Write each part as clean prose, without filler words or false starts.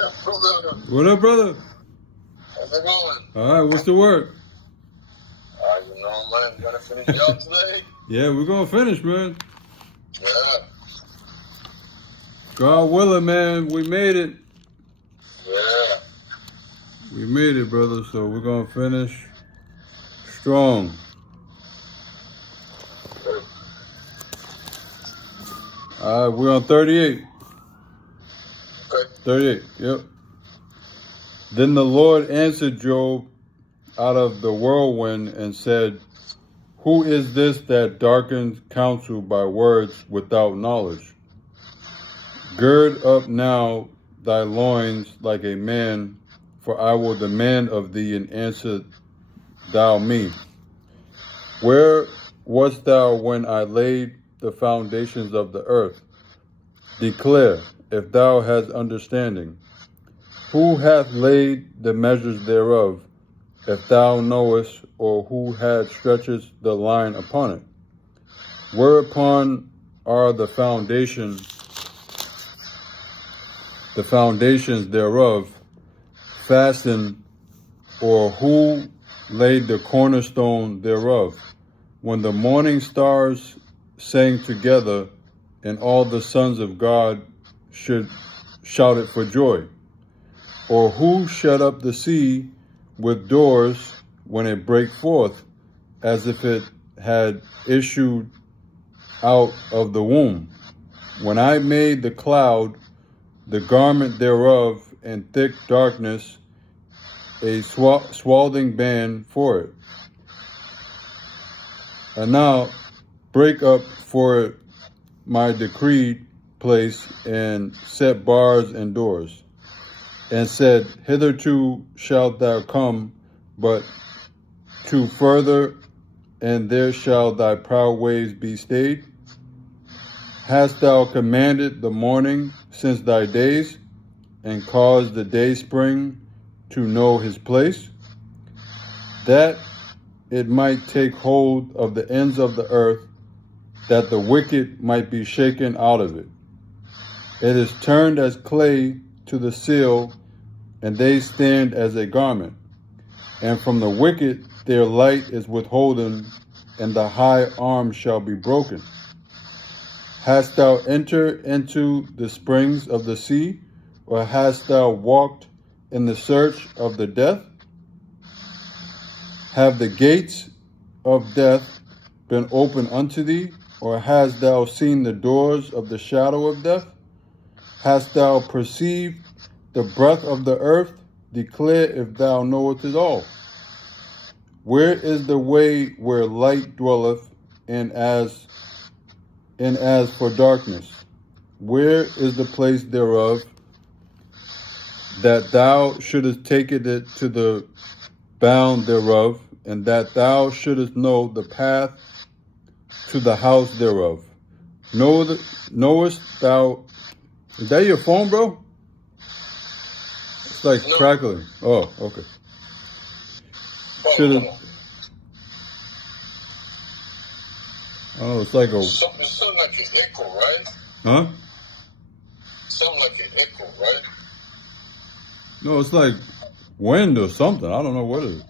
Brother, What up, brother? how's it going? All right, what's the work? You know, man, gotta finish the job today. Yeah, we're gonna finish, man. Yeah, God willing, man, we made it. yeah. We made it, brother. So we're gonna finish strong. Good. All right, we're on 38. Okay. 38. Yep. Then the Lord answered Job out of the whirlwind and said, "Who is this that darkens counsel by words without knowledge? Gird up now thy loins like a man, for I will demand of thee, and answer thou me. Where wast thou when I laid the foundations of the earth? Declare, if thou hast understanding. Who hath laid the measures thereof, if thou knowest, or who hath stretched the line upon it? Whereupon are the foundations thereof fastened, or who laid the cornerstone thereof? When the morning stars sang together, and all the sons of God shouted for joy? Or who shut up the sea with doors when it brake forth, as if it had issued out of the womb? When I made the cloud, the garment thereof, and thick darkness, a swathing band for it. And now break up for it my decreed place, and set bars and doors, and said, hitherto shalt thou come, but to further, and there shall thy proud ways be stayed. Hast thou commanded the morning since thy days, and caused the day spring to know his place, that it might take hold of the ends of the earth, that the wicked might be shaken out of it? It is turned as clay to the seal, and they stand as a garment. And from the wicked their light is withholden, and the high arm shall be broken. Hast thou entered into the springs of the sea, or hast thou walked in the search of the death? Have the gates of death been opened unto thee, or hast thou seen the doors of the shadow of death? Hast thou perceived the breadth of the earth? Declare, if thou knowest it all. Where is the way where light dwelleth, and as for darkness? Where is the place thereof, that thou shouldest take it to the bound thereof, and that thou shouldest know the path to the house thereof? Knowest thou? Is that your phone, bro? It's like crackling. Oh, okay. Shouldest. I don't know. It's like a. Something like an echo, right? Huh? Something like an echo, right? No, it's like wind or something. I don't know what it is.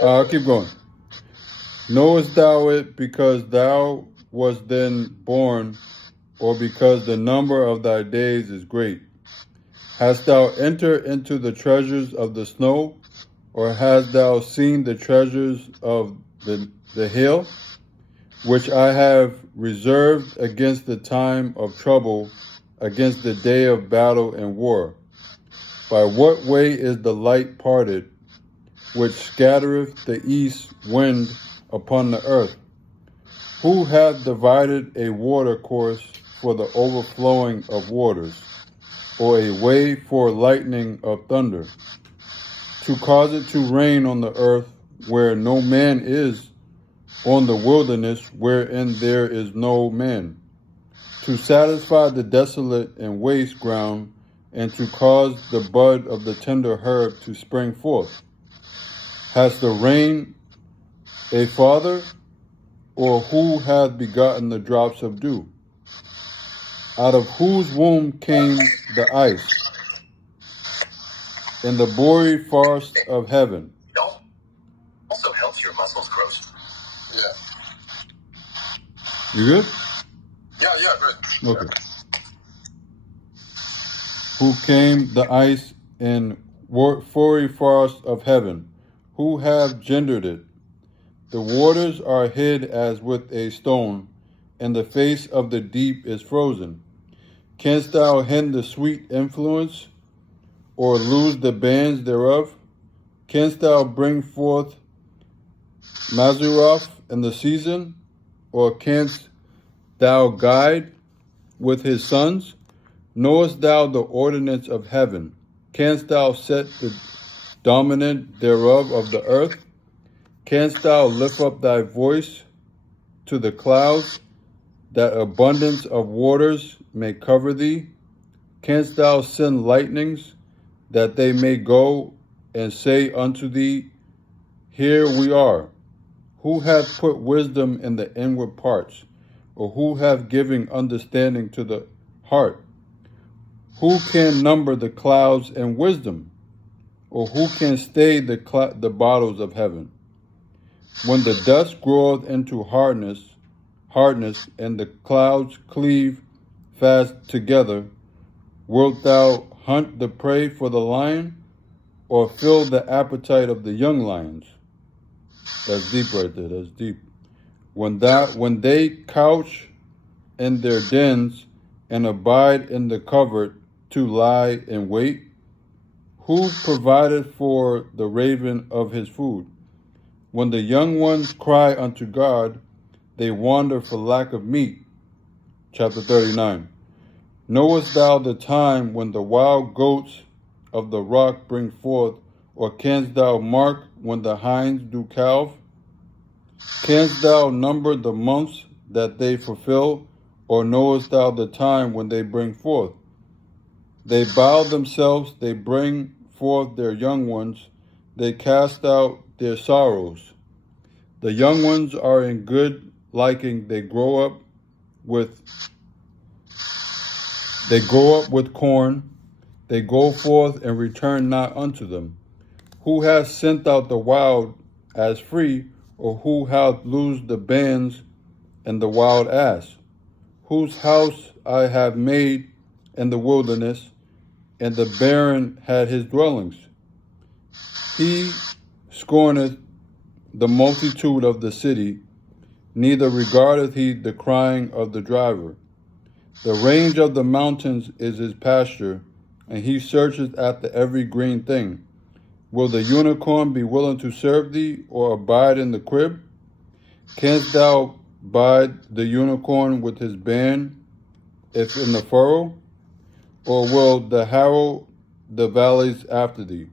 Yeah. I'll keep going. Knowest thou it because thou wast then born, or because the number of thy days is great? Hast thou entered into the treasures of the snow, or hast thou seen the treasures of the hill, which I have reserved against the time of trouble, against the day of battle and war? By what way is the light parted, which scattereth the east wind upon the earth? Who hath divided a water course for the overflowing of waters, or a way for lightning of thunder, to cause it to rain on the earth where no man is, on the wilderness wherein there is no man, to satisfy the desolate and waste ground, and to cause the bud of the tender herb to spring forth? Has the rain a father, or who hath begotten the drops of dew? out of whose womb came the ice, in the boreal forests of heaven. It also helps your muscles grow. Yeah. You good? Yeah, good. Okay. Who came the ice in fiery forests of heaven? Who have gendered it? The waters are hid as with a stone, and the face of the deep is frozen. Canst thou hend the sweet influence, or loose the bands thereof? Canst thou bring forth Mazuroth in the season, or canst thou guide with his sons? Knowest thou the ordinance of heaven? Canst thou set the dominant thereof of the earth? Canst thou lift up thy voice to the clouds, that abundance of waters may cover thee? Canst thou send lightnings, that they may go and say unto thee, Here we are? Who hath put wisdom in the inward parts, or who hath given understanding to the heart? Who can number the clouds in wisdom, or who can stay the bottles of heaven? When the dust groweth into hardness, and the clouds cleave fast together, wilt thou hunt the prey for the lion, or fill the appetite of the young lions? That's deep right there. That's deep. When they couch in their dens and abide in the covert to lie in wait, who provided for the raven of his food? When the young ones cry unto God, they wander for lack of meat. Chapter 39. Knowest thou the time when the wild goats of the rock bring forth, or canst thou mark when the hinds do calve? Canst thou number the months that they fulfill, or knowest thou the time when they bring forth? They bow themselves, they bring forth their young ones, they cast out their sorrows. The young ones are in good liking, they grow up with corn, they go forth and return not unto them. Who hath sent out the wild as free, or who hath loosed the bands and the wild ass? Whose house I have made in the wilderness, and the barren had his dwellings. He scorneth the multitude of the city, neither regardeth he the crying of the driver. The range of the mountains is his pasture, and he searcheth after every green thing. Will the unicorn be willing to serve thee, or abide in the crib? Canst thou bide the unicorn with his band, if in the furrow? Or will the harrow the valleys after thee?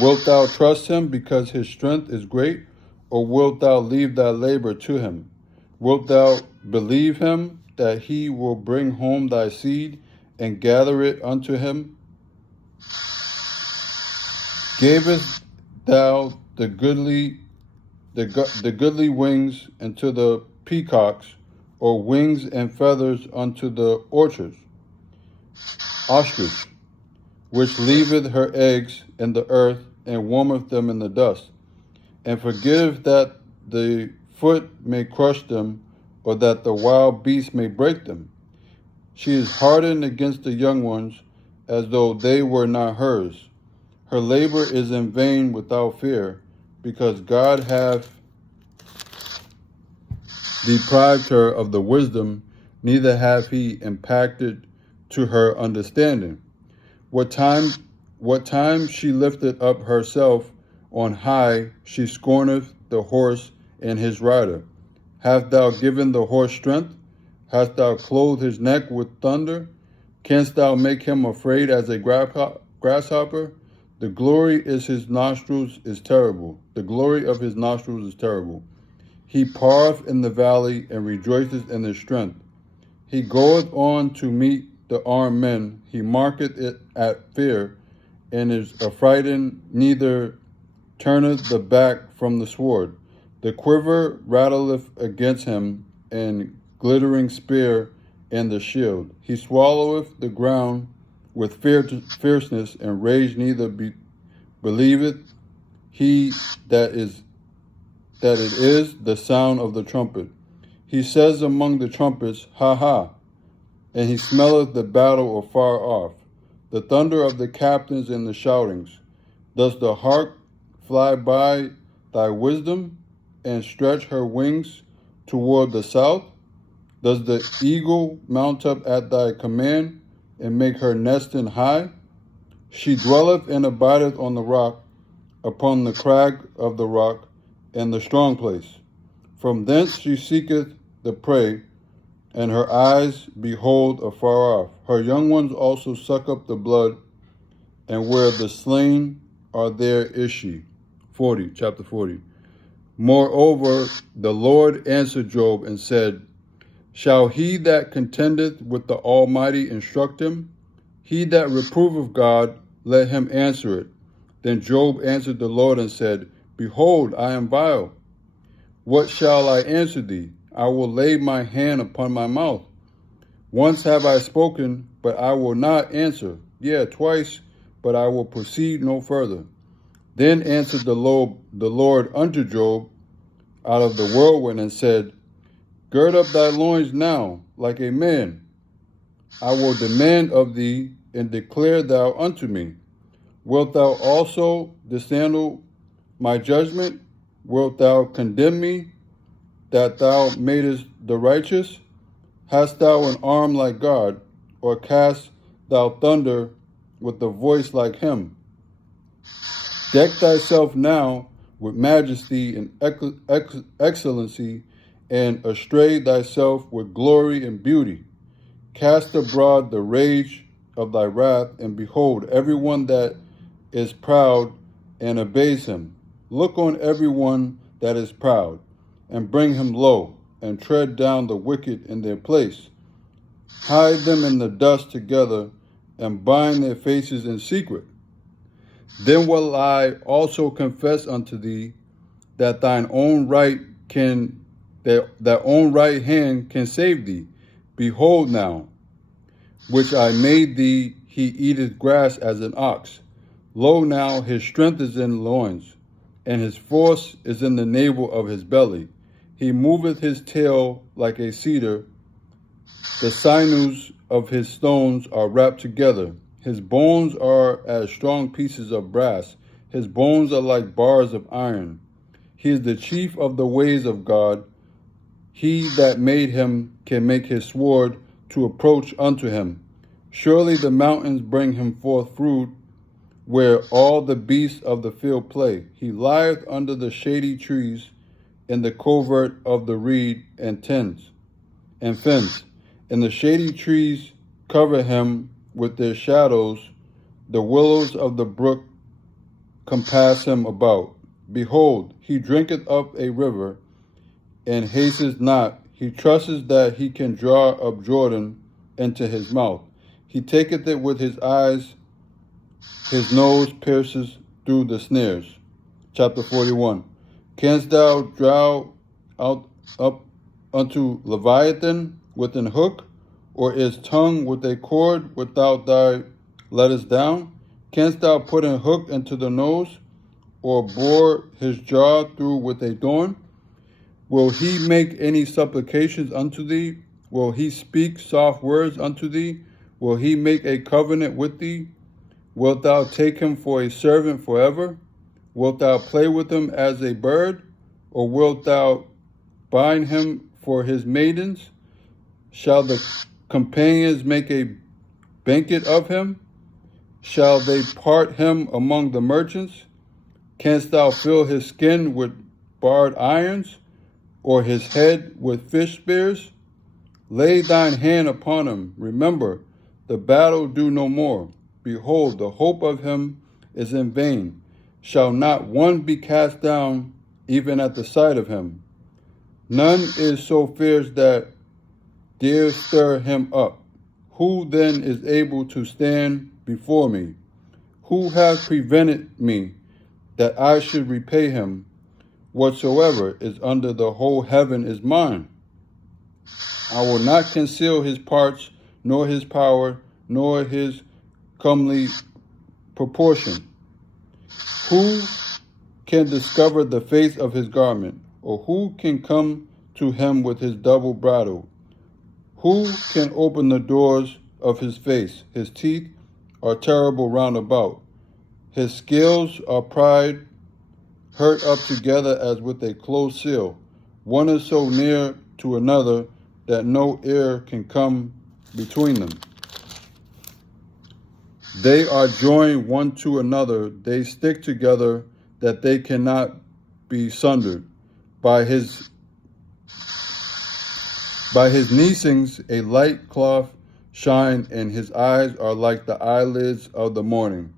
Wilt thou trust him because his strength is great, or wilt thou leave thy labor to him? Wilt thou believe him that he will bring home thy seed and gather it unto him? Gavest thou the goodly wings unto the peacocks, or wings and feathers unto the ostrich, which leaveth her eggs in the earth, and warmeth them in the dust, and forgetteth that the foot may crush them, or that the wild beast may break them? She is hardened against the young ones, as though they were not hers. Her labor is in vain without fear, because God hath deprived her of the wisdom, neither hath he impacted to her understanding. What time she lifted up herself on high, she scorneth the horse and his rider. Hast thou given the horse strength? Hast thou clothed his neck with thunder? Canst thou make him afraid as a grasshopper? The glory of his nostrils is terrible. The glory of his nostrils is terrible. He pareth in the valley and rejoiceth in his strength. He goeth on to meet the armed men. He marketh it at fear, and is affrighted, neither turneth the back from the sword. The quiver rattleth against him, and glittering spear and the shield. He swalloweth the ground with fierceness, and rage neither believeth he that it is the sound of the trumpet. He says among the trumpets, Ha ha, and he smelleth the battle afar off, the thunder of the captains and the shoutings. Does the hawk fly by thy wisdom, and stretch her wings toward the south? Does the eagle mount up at thy command, and make her nesting high? She dwelleth and abideth on the rock, upon the crag of the rock, and the strong place. From thence she seeketh the prey, and her eyes behold afar off. Her young ones also suck up the blood, and where the slain are, there is she. Chapter 40. Moreover, the Lord answered Job and said, Shall he that contendeth with the Almighty instruct him? He that reproveth God, let him answer it. Then Job answered the Lord and said, Behold, I am vile. What shall I answer thee? I will lay my hand upon my mouth. Once have I spoken, but I will not answer. Yea, twice, but I will proceed no further. Then answered the Lord unto Job out of the whirlwind and said, Gird up thy loins now, like a man. I will demand of thee, and declare thou unto me. Wilt thou also disannul my judgment? Wilt thou condemn me, that thou madest the righteous? Hast thou an arm like God, or cast thou thunder with a voice like him? Deck thyself now with majesty and excellency, and estray thyself with glory and beauty. Cast abroad the rage of thy wrath, and behold everyone that is proud, and obeys him. Look on everyone that is proud, and bring him low, and tread down the wicked in their place. Hide them in the dust together, and bind their faces in secret. Then will I also confess unto thee that thine own right hand can save thee. Behold now, which I made thee, he eateth grass as an ox. Lo now, his strength is in loins, and his force is in the navel of his belly. He moveth his tail like a cedar. The sinews of his stones are wrapped together. His bones are as strong pieces of brass. His bones are like bars of iron. He is the chief of the ways of God. He that made him can make his sword to approach unto him. Surely the mountains bring him forth fruit, where all the beasts of the field play. He lieth under the shady trees, in the covert of the reed and fence. And the shady trees cover him with their shadows. The willows of the brook compass him about. Behold, he drinketh up a river, and hasteth not. He trusteth that he can draw up Jordan into his mouth. He taketh it with his eyes. His nose pierces through the snares. Chapter 41. Canst thou draw out up unto Leviathan with an hook, or his tongue with a cord without thy lettest down? Canst thou put an hook into the nose, or bore his jaw through with a thorn? Will he make any supplications unto thee? Will he speak soft words unto thee? Will he make a covenant with thee? Wilt thou take him for a servant forever? Wilt thou play with him as a bird? Or wilt thou bind him for his maidens? Shall the companions make a banquet of him? Shall they part him among the merchants? Canst thou fill his skin with barred irons, or his head with fish spears? Lay thine hand upon him. Remember, the battle do no more. Behold, the hope of him is in vain. Shall not one be cast down even at the sight of him? None is so fierce that dare stir him up. Who then is able to stand before me? Who hath prevented me that I should repay him? Whatsoever is under the whole heaven is mine. I will not conceal his parts, nor his power, nor his comely proportion. Who can discover the face of his garment, or who can come to him with his double bridle? Who can open the doors of his face? His teeth are terrible round about. His scales are pride, hurt up together as with a closed seal. One is so near to another that no air can come between them. They are joined one to another. They stick together that they cannot be sundered. By his neesings a light cloth shine, and his eyes are like the eyelids of the morning.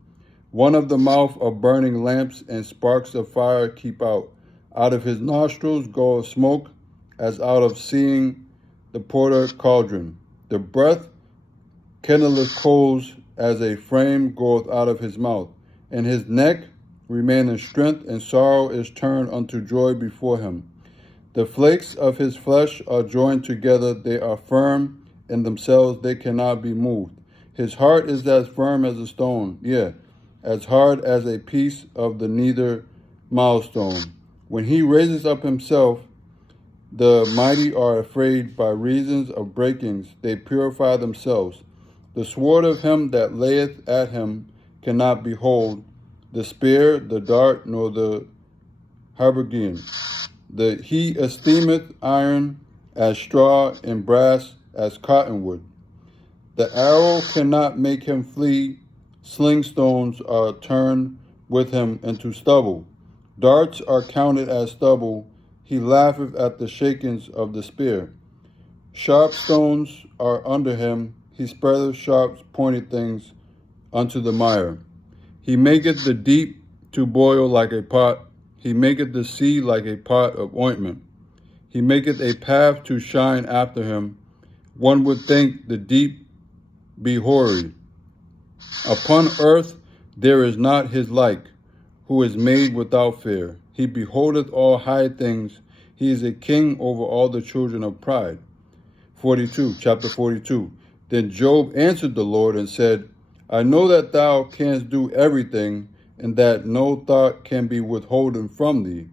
One of the mouth of burning lamps and sparks of fire keep out. Out of his nostrils goeth smoke, as out of seeing the porter cauldron. The breath kindleth coals, as a flame goeth out of his mouth. And his neck remaineth strength, and sorrow is turned unto joy before him. The flakes of his flesh are joined together, they are firm in themselves, they cannot be moved. His heart is as firm as a stone, yea, as hard as a piece of the nether milestone. When he raises up himself, the mighty are afraid. By reasons of breakings they purify themselves. The sword of him that layeth at him cannot behold, the spear, the dart, nor the habergeon. He esteemeth iron as straw, and brass as cottonwood. The arrow cannot make him flee. Sling stones are turned with him into stubble. Darts are counted as stubble. He laugheth at the shakings of the spear. Sharp stones are under him. He spreadeth sharp pointed things unto the mire. He maketh the deep to boil like a pot. He maketh the sea like a pot of ointment. He maketh a path to shine after him. One would think the deep be hoary. Upon earth there is not his like, who is made without fear. He beholdeth all high things. He is a king over all the children of pride. Chapter 42. Then Job answered the Lord and said, I know that thou canst do everything, and that no thought can be withholden from thee.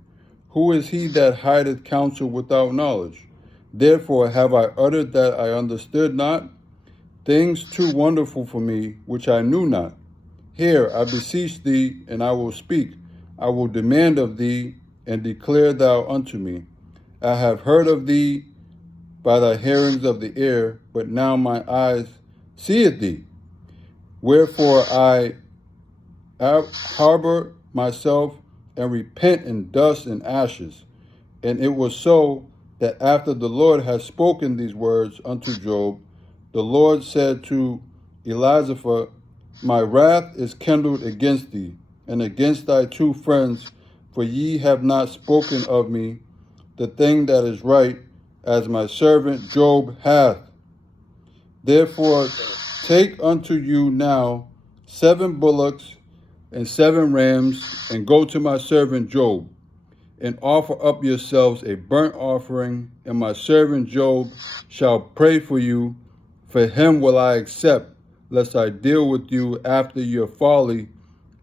Who is he that hideth counsel without knowledge? Therefore have I uttered that I understood not, things too wonderful for me, which I knew not. Hear, I beseech thee, and I will speak. I will demand of thee, and declare thou unto me. I have heard of thee by the hearings of the ear, but now my eyes seeth thee. Wherefore I harbor myself and repent in dust and ashes. And it was so that after the Lord had spoken these words unto Job, the Lord said to Elizaphat, My wrath is kindled against thee, and against thy two friends, for ye have not spoken of me the thing that is right, as my servant Job hath. Therefore take unto you now 7 bullocks and 7 rams, and go to my servant Job, and offer up yourselves a burnt offering, and my servant Job shall pray for you. For him will I accept, lest I deal with you after your folly,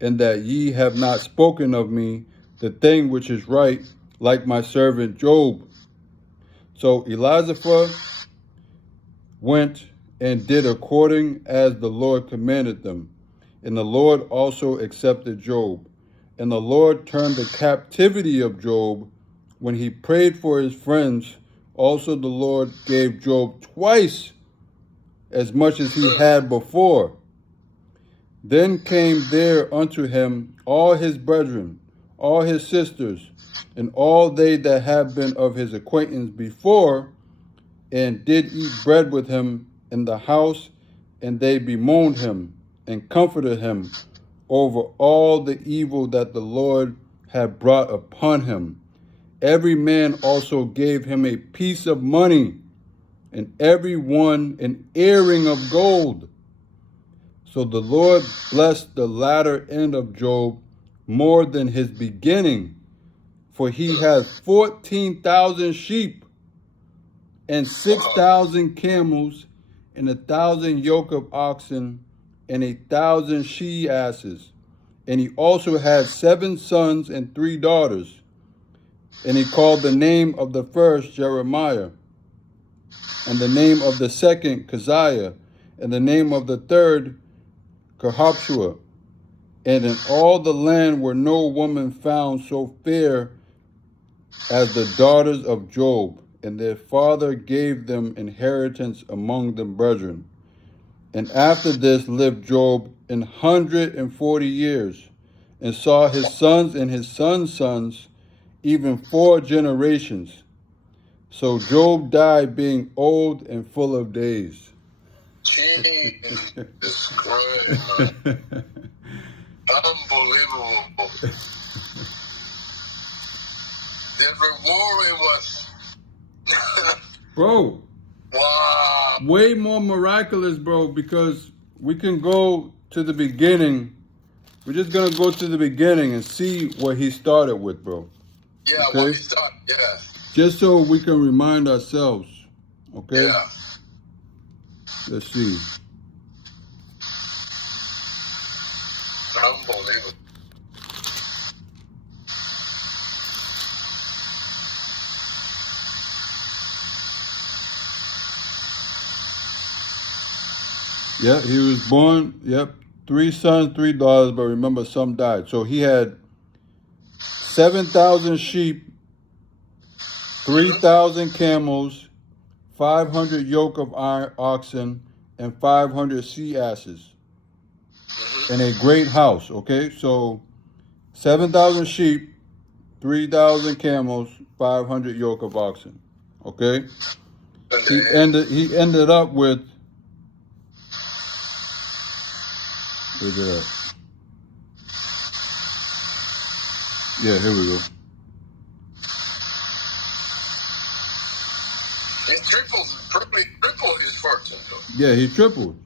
and that ye have not spoken of me the thing which is right, like my servant Job. So Elizaphat went and did according as the Lord commanded them. And the Lord also accepted Job. And the Lord turned the captivity of Job when he prayed for his friends. Also the Lord gave Job twice as much as he had before. Then came there unto him all his brethren, all his sisters, and all they that had been of his acquaintance before, and did eat bread with him in the house, and they bemoaned him and comforted him over all the evil that the Lord had brought upon him. Every man also gave him a piece of money, and every one an earring of gold. So the Lord blessed the latter end of Job more than his beginning, for he has 14,000 sheep and 6,000 camels, and 1,000 yoke of oxen, and 1,000 she asses. And he also had 7 sons and 3 daughters. And he called the name of the first Jeremiah, and the name of the second Keziah, and the name of the third Kehabshua. And in all the land were no woman found so fair as the daughters of Job, and their father gave them inheritance among the brethren. And after this lived Job 140 years, and saw his sons and his sons' sons, even 4 generations. So Job died being old and full of days. Jesus Christ, man. Unbelievable. The reward it was. Bro. Wow. Way more miraculous, bro, because we can go to the beginning. We're just going to go to the beginning and see what he started with, bro. Yeah, okay? what he started, yeah. Just so we can remind ourselves, okay? Yeah. Let's see. Unbelievable. Yeah, he was born, 3 sons, 3 daughters, but remember some died. So he had 7,000 sheep, 3,000 camels, 500 yoke of oxen, and 500 she asses, and a great house, okay? So 7,000 sheep, 3,000 camels, 500 yoke of oxen, okay? He ended up with, where's it at? Yeah, here we go. He tripled his fortune, though. Yeah, he tripled.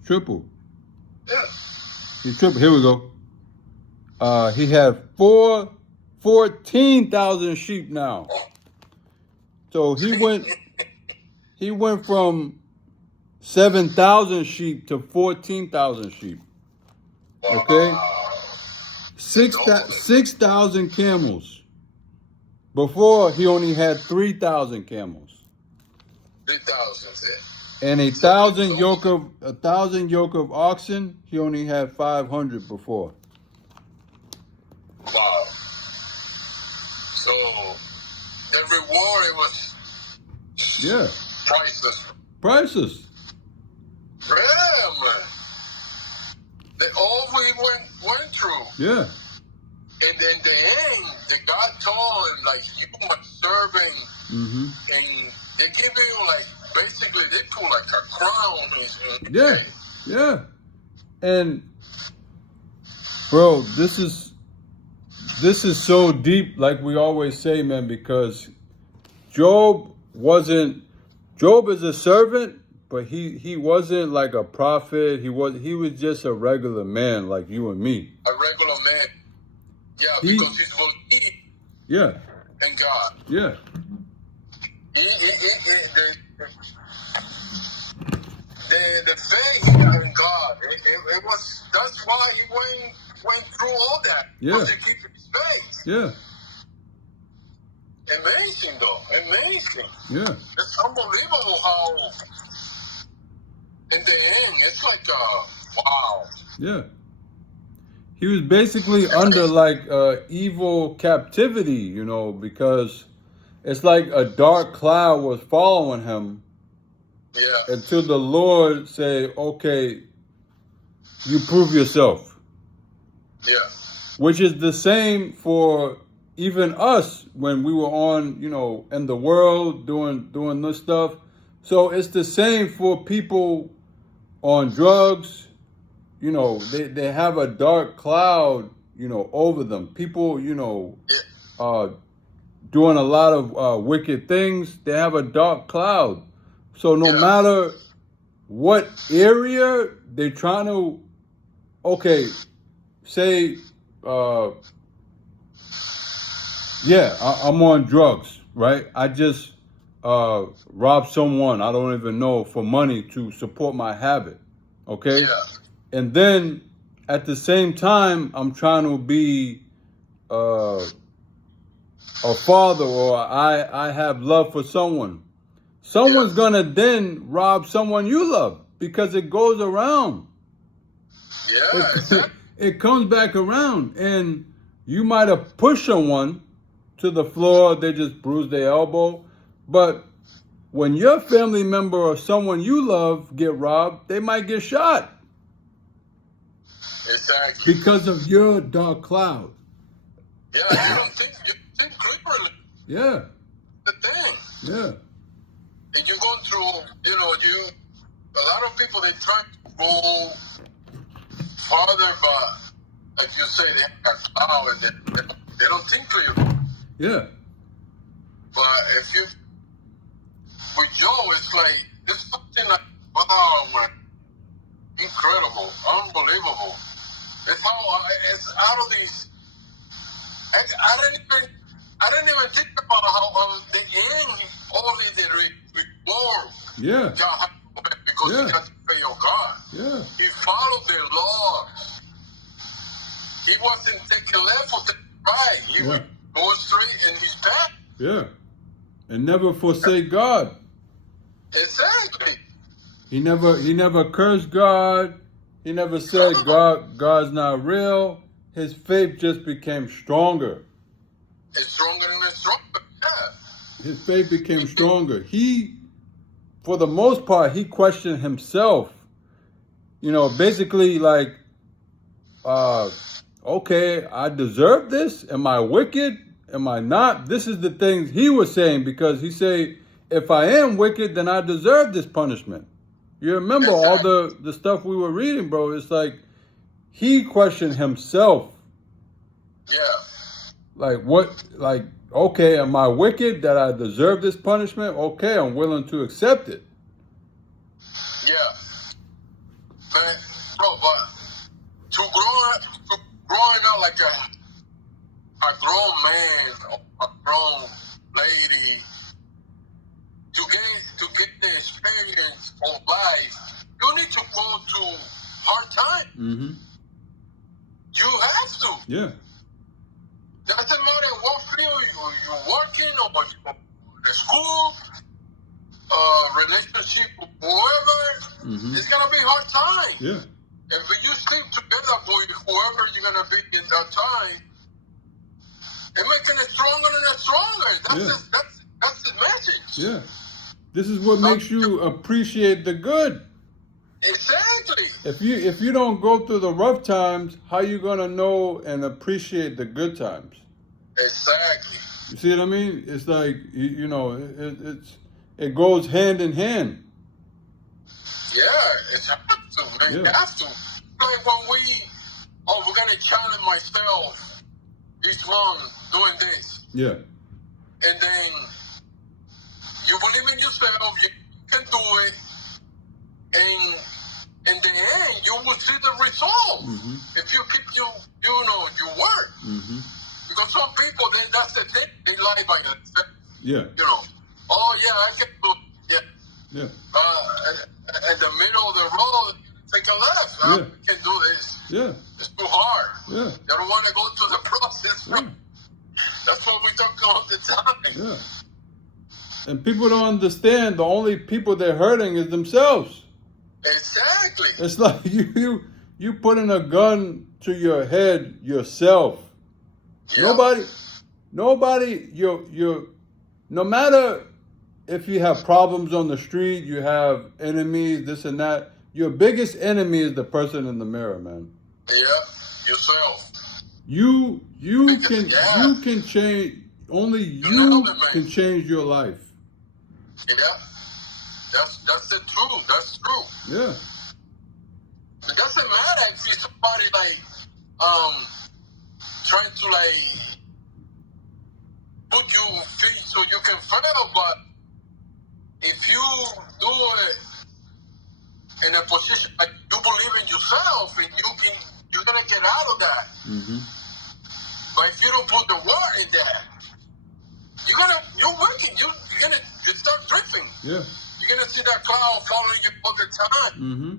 Yeah. He tripled. Here we go. He had 14,000 sheep now. So he went from 7,000 sheep to 14,000 sheep. Okay? 6,000 camels. Before, he only had 3,000 camels. 3,000, yeah. And 1,000 yoke of oxen, he only had 500 before. Wow. So the reward it was priceless. Yeah, man. All we went through. Yeah. And then the end, the God told him, like, you are serving, and they give you, like, basically, they put, like, a crown on his head. Yeah. And, bro, this is so deep, like we always say, man, because Job is a servant, but he wasn't like a prophet. He was just a regular man like you and me. A regular man. Yeah, because he's believed in God. Yeah. The faith he got in God, that's why he went through all that. Because he keeps his faith. Yeah. Amazing, though. Amazing. Yeah. It's unbelievable how, in the end, it's like, wow. Yeah. He was basically under like evil captivity, because it's like a dark cloud was following him. Yeah. Until the Lord say, okay, you prove yourself. Yeah. Which is the same for even us when we were on, in the world doing this stuff. So it's the same for people on drugs. They have a dark cloud, over them. People, doing a lot of wicked things. They have a dark cloud. So no matter what area they're trying to, say, I'm on drugs, right? I just rob someone, I don't even know, for money to support my habit. Okay? Yeah. And then at the same time, I'm trying to be a father, or I have love for someone. Someone's gonna then rob someone you love, because it goes around. Yeah, exactly. It comes back around, and you might have pushed someone to the floor, they just bruised their elbow. But when your family member or someone you love get robbed, they might get shot. Exactly. Because of your dark cloud. Yeah, you think clearly. Yeah. The thing. Yeah. And you go through, a lot of people, they try to go farther, but like you say, they have got cloud and they don't think clearly. Yeah. But with Joe, it's like, it's something like, wow, man, incredible, unbelievable. It's it's out of these. I didn't even think about how the end only the reward. Yeah. Because you got to pay your God. Yeah. He followed the laws. He wasn't taking left or taking right. He was going straight in his path. Yeah. And never forsake God. Exactly. He never cursed God. He never said God's not real. His faith just became stronger. It's stronger and stronger. Yeah. His faith became stronger. He, for the most part, he questioned himself. Basically like, okay, I deserve this. Am I wicked? Am I not? This is the things he was saying, because he said, if I am wicked, then I deserve this punishment. You remember all the stuff we were reading, bro. It's like he questioned himself. Yeah. Like, what? Like, okay, am I wicked that I deserve this punishment? Okay, I'm willing to accept it. Yeah. Man, bro, but growing up like a grown man or a grown lady, to get the experience of life, you need to go through hard times. Mm-hmm. You have to. Yeah. Doesn't matter what field you're working or you're in school, relationship with whoever, it's gonna be hard time. Yeah. If you stick together with whoever you're gonna be in that time, it's making it stronger and stronger. That's the message. Yeah. This is what makes you appreciate the good. Exactly. If you don't go through the rough times, how you gonna know and appreciate the good times? Exactly. You see what I mean? It's like it goes hand in hand. Yeah, it's have to, man. Yeah. You have to. Like when we're gonna challenge myself each month doing this. Yeah. And then you believe in yourself, you can do it, and in the end, you will see the result. If you keep your word. Because some people, that's the thing, they lie by themselves. Yeah. Oh yeah, I can do it. Yeah. Yeah. In the middle of the road, take a left. I can do this. Yeah. It's too hard. Yeah. You don't want to go through the process. Yeah. That's what we talk all the time. Yeah. And people don't understand, the only people they're hurting is themselves. Exactly. It's like you putting a gun to your head yourself. Yeah. Nobody, no matter if you have problems on the street, you have enemies, this and that, your biggest enemy is the person in the mirror, man. Yeah, yourself. You can change, only you can change your life. Yeah. That's the truth. That's true. Yeah. It doesn't matter if you're somebody trying to put your feet so you can fail, but if you do it in a position like you believe in yourself and you're gonna get out of that. But if you don't put the word in that, you're working. You start Yeah. You're gonna see that cloud following you all the time. Mm-hmm.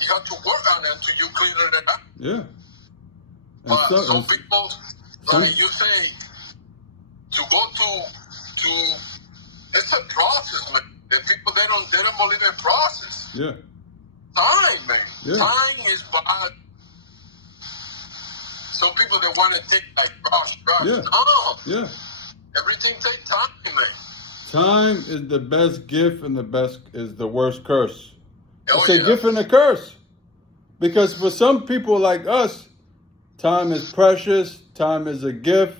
You have to work on it until you clear it up. Yeah. But some people, like you say, to go to it's a process, man. The people they don't believe in process. Yeah. Time, man. Yeah. Time is bad. Some people they want to take like rush. Yeah. No. Yeah. Everything takes time, man. Time is the best gift and the best is the worst curse. It's Oh, a gift and a curse. Because for some people like us, time is precious, time is a gift,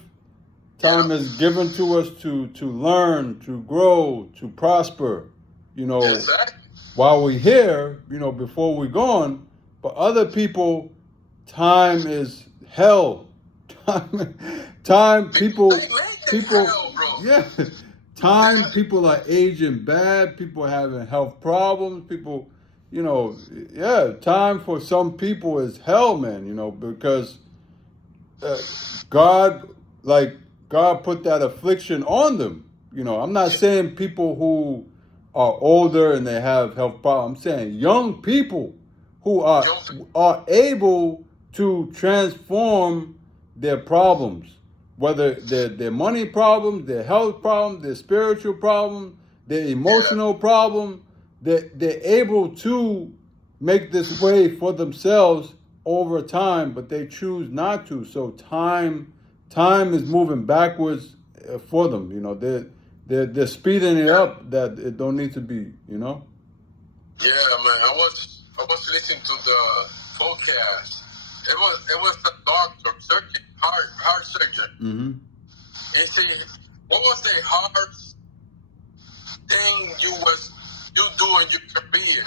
time is given to us to learn, to grow, to prosper, you know, Exactly. while we're here, you know, before we're gone. But other people, time is hell. Time, people, hell, bro. yeah. Time, people are aging bad, people are having health problems, people, you know, yeah, time for some people is hell, man, you know, because God put that affliction on them. You know, I'm not saying people who are older and they have health problems. I'm saying young people who are able to transform their problems, whether their money problems, their health problems, their spiritual problems, their emotional problem. They're able to make this way for themselves over time, but they choose not to. So time is moving backwards for them. You know, they're speeding it up that it don't need to be. You know. Yeah, man. I was listening to the podcast. It was the doctor, surgeon, heart surgeon. Mm-hmm. He said, "What was the hardest thing you do in your career?"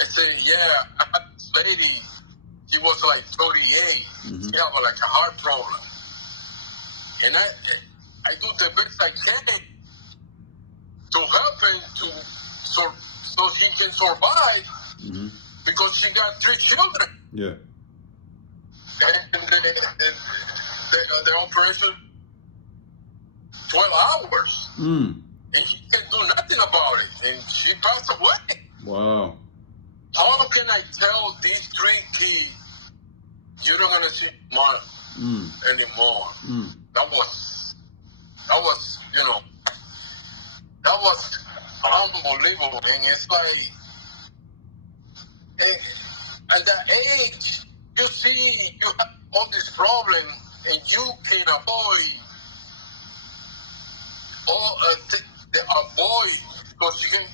I said, "Yeah, I had this lady. She was like 38. Mm-hmm. She had like a heart problem, and I do the best I can to help her so she can survive." Mm-hmm. Because she got 3 children. Yeah. And the operation, 12 hours. Mm. And she can do nothing about it. And she passed away. Wow. How can I tell these 3 kids, you're not going to see mom anymore? Mm. That was, you know, that was unbelievable. And it's like, at that age, you see, you have all these problems, and you can avoid because you can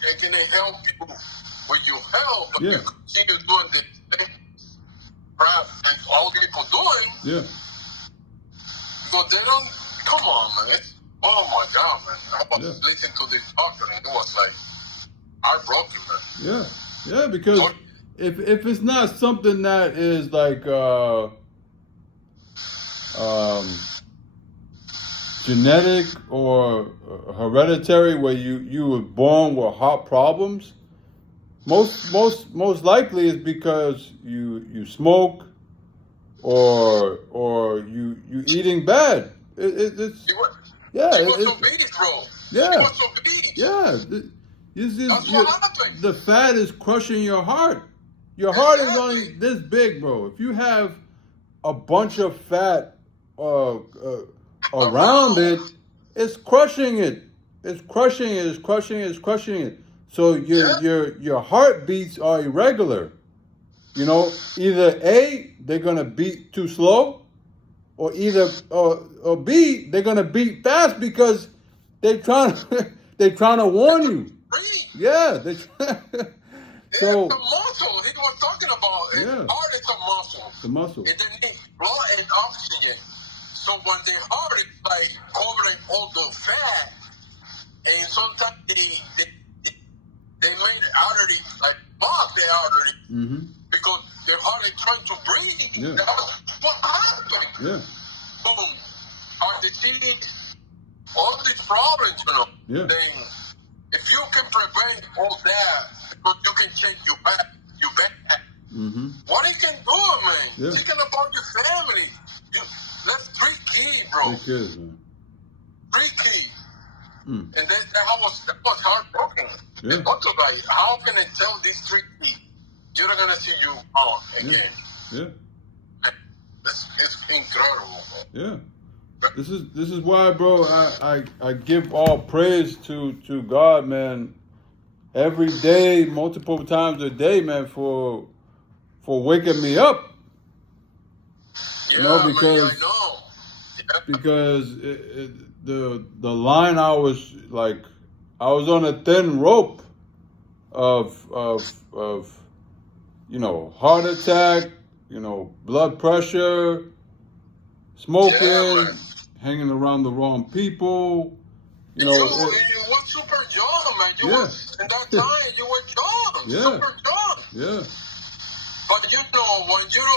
help you with your health, but you continue doing the same crap that all people doing. Yeah. Because they don't. Come on, man. Oh my God, man. I was listening to this doctor, and it was like heartbroken, man. Yeah. Yeah, because if it's not something that is like genetic or hereditary, where you were born with heart problems, most likely is because you smoke or you eating bad. It's She was obese, bro. Yeah. She was obese. Yeah. That's what happened. The fat is crushing your heart. Your heart is only this big, bro. If you have a bunch of fat around it, it's crushing it. It's crushing it. It's crushing it. It's crushing it. So your heartbeats are irregular. You know, either A, they're gonna beat too slow, or or B, they're gonna beat fast because they're trying to warn you. Yeah. So it's a muscle. He was talking about heart is a muscle. The muscle. It needs blood and oxygen. So when the heart is like covering all the fat, and sometimes they made the artery like block the artery because their heart is trying to breathe. Yeah. That's what happened. Yeah. Boom. Heart disease, all these problems, you know. Yeah. Then if you can prevent all that, because you can change your back. What you can do, man? Yeah. Thinking about your family. That's 3 kids, bro. 3 kids, man. 3 kids. And then that was heartbroken. Yeah. The doctor guy, how can I tell these 3 people you're not gonna see you on again? Yeah. It's incredible. Yeah. This is why, bro, I give all praise to God, man, every day, multiple times a day, man, for waking me up. Yeah, You know, man, I know. Yeah. Because the line I was on a thin rope of heart attack, blood pressure, smoking, hanging around the wrong people. You were super young, man. You were, in that time, you were young, super young. Yeah. But when you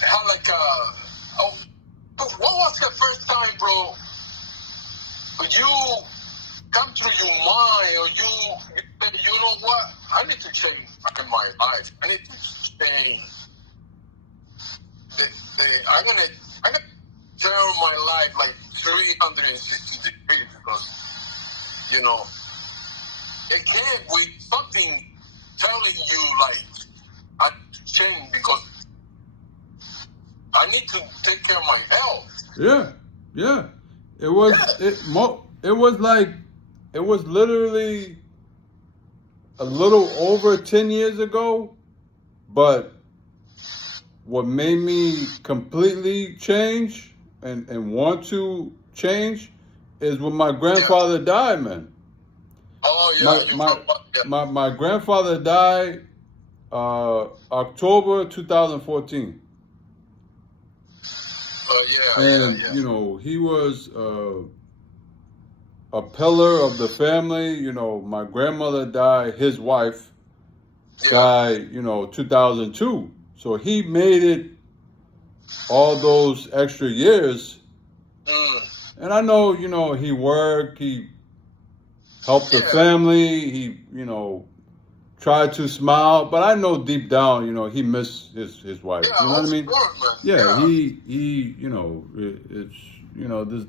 have like what was the first time, bro, you come through your mind, or you know what, I need to change in my life. I need to change. I'm gonna turn my life like 360 degrees, because it can't be something telling you like I need to change, because I need to take care of my health. Yeah. It was literally a little over 10 years ago, but what made me completely change and want to change is when my grandfather died, man. Oh yeah. My grandfather died October 2014. And he was a pillar of the family. My grandmother died, his wife died, 2002. So he made it all those extra years. And I know, he worked, he helped the family, he, tried to smile, but I know deep down, he missed his wife. You know what I mean? He it's,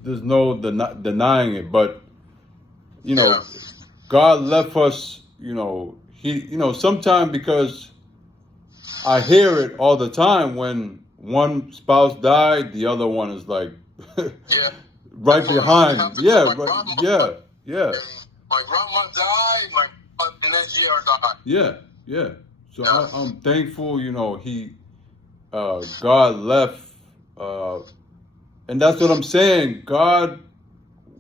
there's no denying it, but, God left us, sometime, because I hear it all the time when one spouse died, the other one is like right behind. My grandma died, the next year died. Yeah. So I'm thankful, God left, and that's what I'm saying. God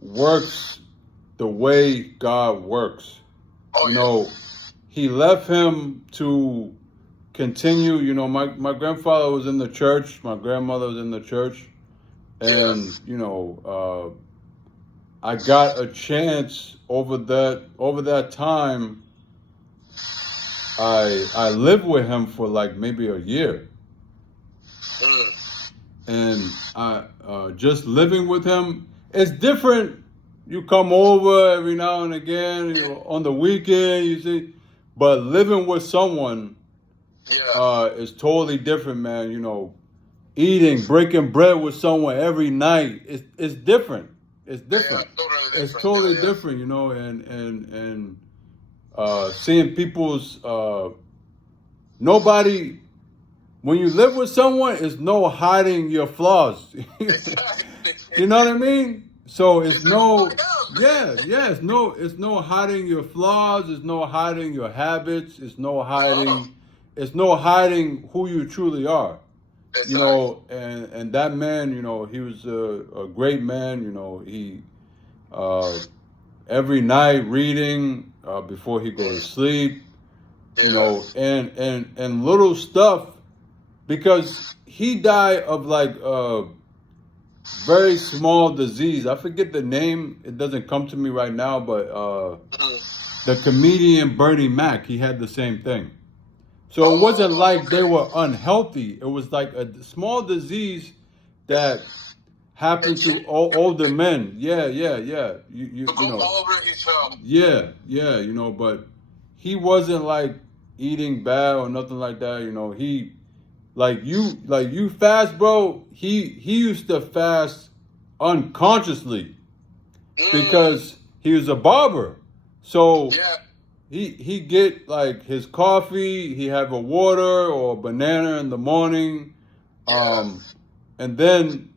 works the way God works. He left him to continue. My grandfather was in the church, my grandmother was in the church, and I got a chance over that time. I lived with him for like maybe a year, and I just living with him. It's different. You come over every now and again, on the weekend, you see, but living with someone is totally different, man. Breaking bread with someone every night, it's different. It's different. It's totally different, and seeing people's nobody. When you live with someone, it's no hiding your flaws. You know what I mean? So it's no hiding your flaws. It's no hiding your habits. It's no hiding who you truly are. And that man, he was a great man. He every night reading before he goes to sleep. And little stuff, because he died of like very small disease. I forget the name. It doesn't come to me right now, but the comedian Bernie Mac, he had the same thing. So it wasn't like they were unhealthy. It was like a small disease that happened to older men. Yeah. But he wasn't like eating bad or nothing like that. He like you fast, bro. He used to fast unconsciously. because he was a barber. So Yeah. he get like his coffee, he have a water or a banana in the morning. And then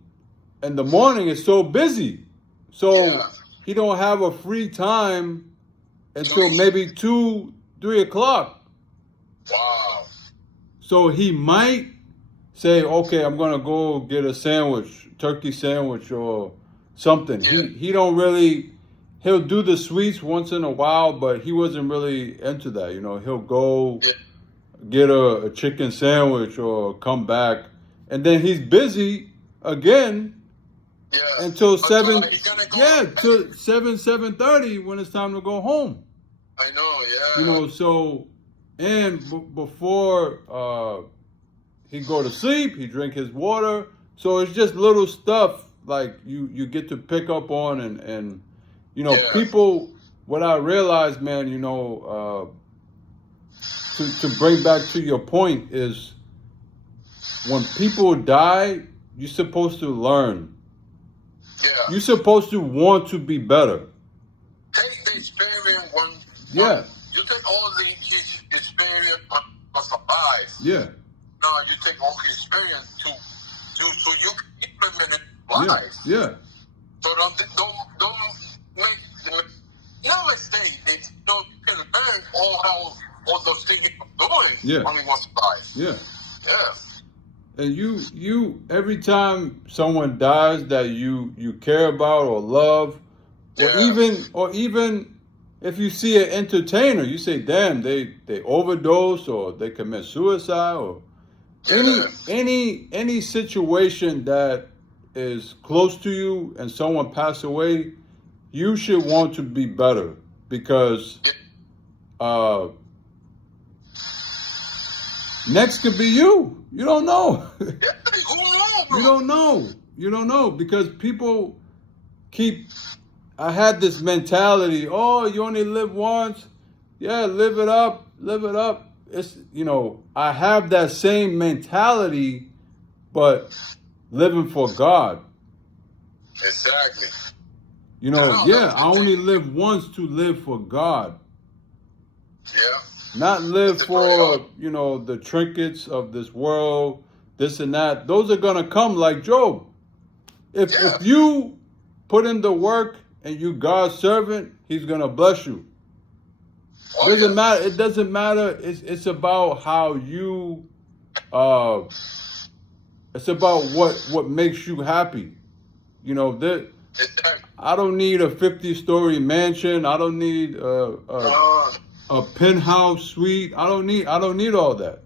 in the morning it's so busy. So he don't have a free time until maybe 2, 3 o'clock. Wow. So he might say, okay, I'm gonna go get a sandwich, turkey sandwich or something. Yeah. He don't really, he'll do the sweets once in a while, but he wasn't really into that. You know, he'll go get a chicken sandwich or come back, and then he's busy again until 7. Till 7:30 when it's time to go home. I know. Yeah. You know, so and before he go to sleep, he drink his water. So it's just little stuff like you get to pick up on and you know people. What I realized, man, you know, to bring back to your point is when people die, you're supposed to learn. Yeah. You're supposed to want to be better. Take the experience one. Yeah. You take all the experience to survive. Yeah. No, you take all the experience to so you can implement it in life. Yeah. So don't make no mistake. You can learn all those things you're doing only once in life. Yeah. Yeah. And you every time someone dies that you care about or love, or even if you see an entertainer, you say, damn, they overdose or they commit suicide or any situation that is close to you and someone pass away, you should want to be better because next could be you. You don't know. You don't know because people I had this mentality, oh, you only live once. Yeah, live it up. It's, you know, I have that same mentality, but living for God. Exactly. You know, I only live once to live for God. Yeah. Not live for, you know, the trinkets of this world, this and that. Those are going to come like Job. If you put in the work and you God's servant, he's going to bless you. Doesn't matter. It doesn't matter. It's about how you, it's about what makes you happy. You know, I don't need a 50-story mansion. I don't need a penthouse suite. I don't need all that.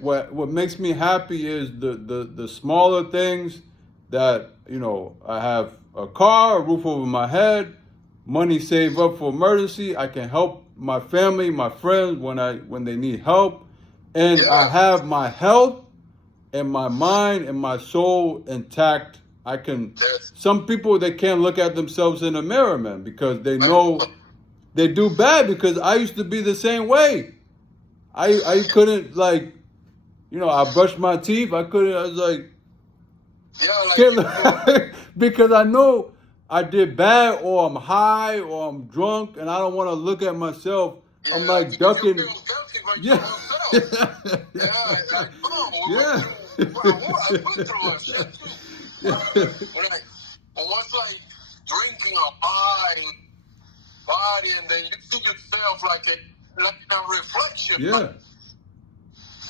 What makes me happy is the smaller things that, you know, I have a car, a roof over my head, money saved up for emergency. I can help my family, my friends when they need help, and I have my health and my mind and my soul intact. I can. Some people, they can't look at themselves in the mirror, man, because they know they do bad. Because I used to be the same way. I couldn't, like, you know, I brushed my teeth. I was like, because I know I did bad, or I'm high, or I'm drunk, and I don't want to look at myself. I'm like ducking. Yeah. Once like drinking a high body, and then you see yourself like a reflection. Yeah. Like,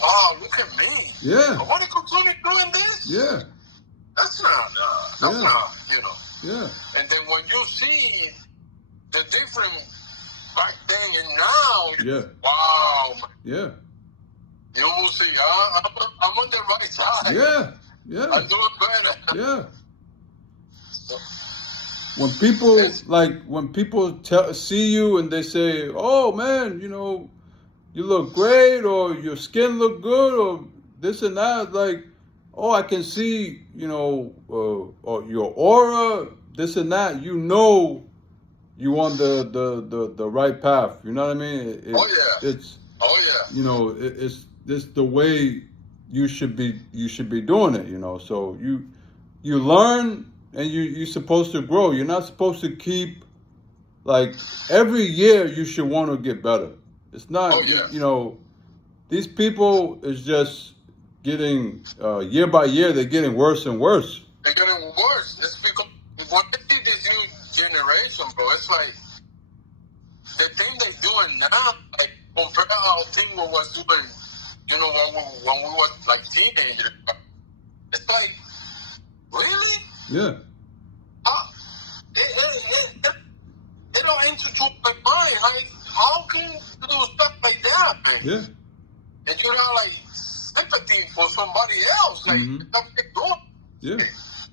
wow, look at me. Yeah. I want to continue doing this. Yeah. That's not, you know. Yeah. And then when you see the difference back then and now, wow. Yeah. You will see, I'm on the right side. Yeah. Yeah. I'm doing better. Yeah. When people see you and they say, "Oh man, you know, you look great," or "Your skin look good," or this and that, like, "Oh, I can see, you know, or your aura, this and that." You know, you on the right path. You know what I mean? It's you know, it's this the way you should be doing it. You know, so you learn and you're supposed to grow. You're not supposed to keep, like, every year you should want to get better. It's not, these people is just getting, year by year, they're getting worse and worse. They're getting worse. It's because when I see this new generation, bro, it's like the thing they're doing now, like compared to how thing was doing, when we were like teenagers. It's like, really? Yeah. It don't institute my mind. Like, how can you do stuff like that, man? Yeah. And you got like sympathy for somebody else, like stuff they do. Yeah.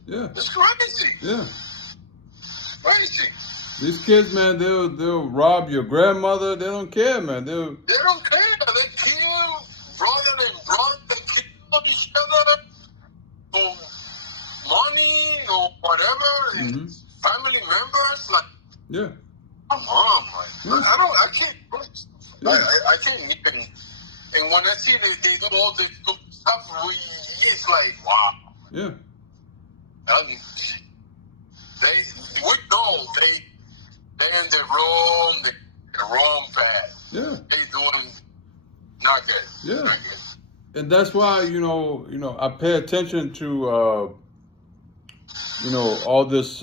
Yeah. It's crazy. Yeah. Crazy. These kids, man, they'll rob your grandmother. They don't care, man. They don't care. They kill brother and brother. They kill each other for money or whatever. And family members, like, yeah. Come on, man. Yeah. I can't. Yeah. I can't even. And when I see they do all this stuff, it's like, wow. Yeah. We know they're in the wrong path. Yeah. They doing not good. Yeah. Not good. And that's why, I pay attention to, all this,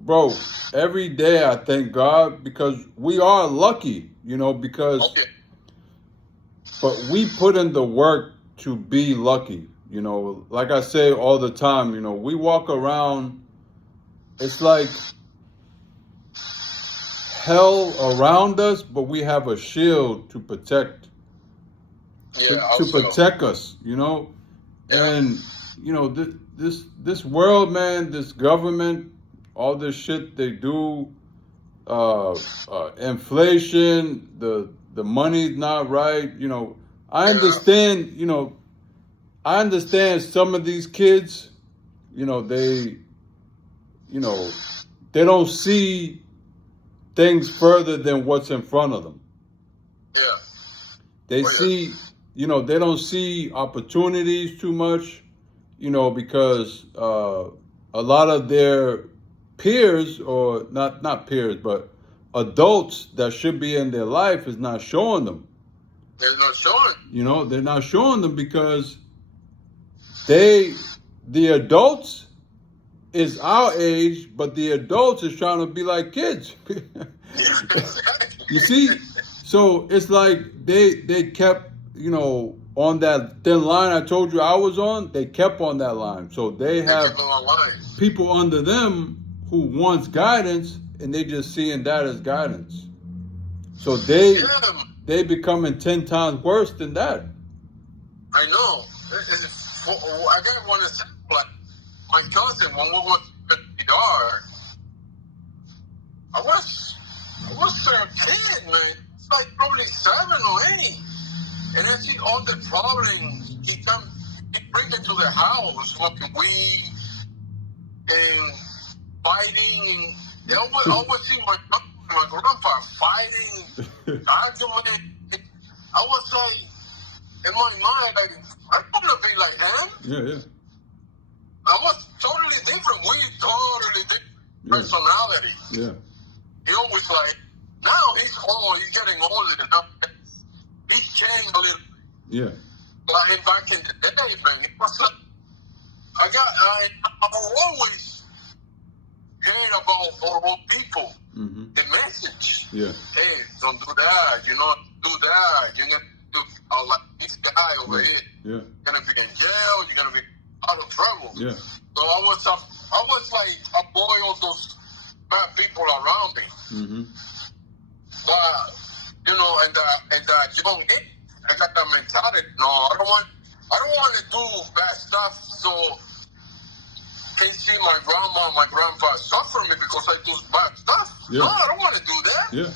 bro, every day I thank God because we are lucky, because, but we put in the work to be lucky, like I say all the time, we walk around, it's like hell around us, but we have a shield to protect, to protect us, and, this world, man, this government, all this shit they do, inflation, the money's not right, I understand, I understand some of these kids, they don't see things further than what's in front of them. Yeah. They see, they don't see opportunities too much, because a lot of their peers, or not peers, but adults that should be in their life is not showing them. They're not showing. They're not showing them because the adults is our age, but the adults is trying to be like kids. You see? So it's like they kept, on that thin line I told you I was on, they kept on that line. So they have people under them who wants guidance, and they just seeing that as guidance. So they becoming 10 times worse than that. I know. I got one example. Like my cousin, when we were at DR, I was a kid, man. It's like probably 7 or 8. And I see all the problems. He bring it to the house, smoking weed and fighting. And I always see my grandpa fighting, arguing. I was like, in my mind, like, I want to be like him. Yeah. I was totally different. We totally different personality. Yeah. He always like, now he's old. He's getting older enough. He's changed a little. Yeah. Like back in the day, man, it was like, I always hear about old people. The message. Yeah. Hey, don't do that. Do that. You're gonna do like this guy over here. Yeah. You're gonna be in jail. You're gonna be out of trouble. Yeah. So I was like avoid all those bad people around me. But and that young age, I got that mentality. No, I don't want to do bad stuff. So can see my grandma, my grandpa suffer me because I do bad stuff. Yeah. No, I don't want to do that. Yeah.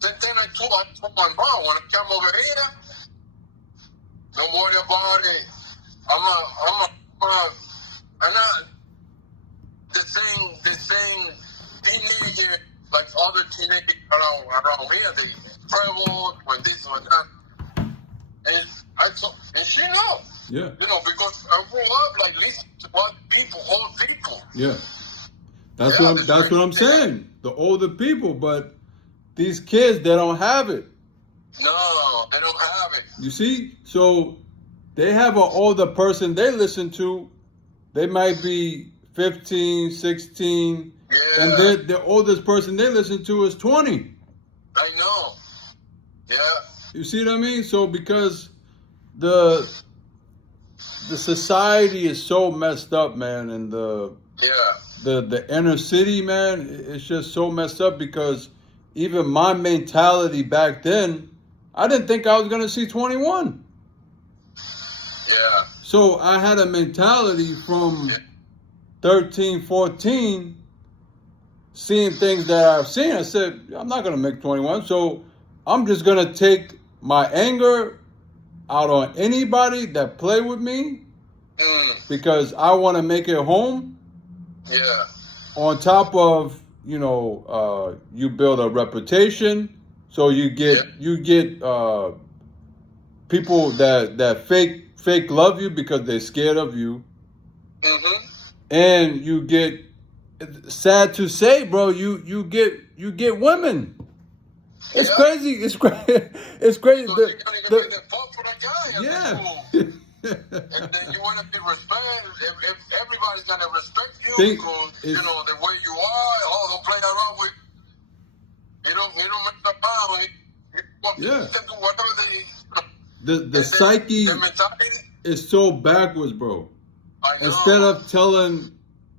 Then I told my mom, when I come over here, don't worry about it. The same teenager, like other teenagers around here, they travel, when this, when that. And she knows. Yeah. You know, because I grew up like listening to what people, old people. Yeah. That's what I'm saying. The older people, but these kids, they don't have it. No, they don't have it. You see? So they have an older person they listen to. They might be 15, 16, and the oldest person they listen to is 20. I know. Yeah. You see what I mean? So because the society is so messed up, man, and the inner city, man, it's just so messed up because even my mentality back then, I didn't think I was going to see 21. Yeah. So I had a mentality from 13, 14, seeing things that I've seen. I said, I'm not going to make 21. So I'm just going to take my anger out on anybody that play with me because I want to make it home. Yeah. On top of, you build a reputation. So you get people that fake love you because they're scared of you. Mm-hmm. And you get, sad to say, bro, you get women. It's crazy. It's crazy. It's crazy. So you're gonna fall for the guy. Yeah. And then you want to be respected. If everybody's gonna respect you because the way you are. Oh, don't play around with. You don't mess around. You can do whatever the psyche is so backwards, bro. Instead of telling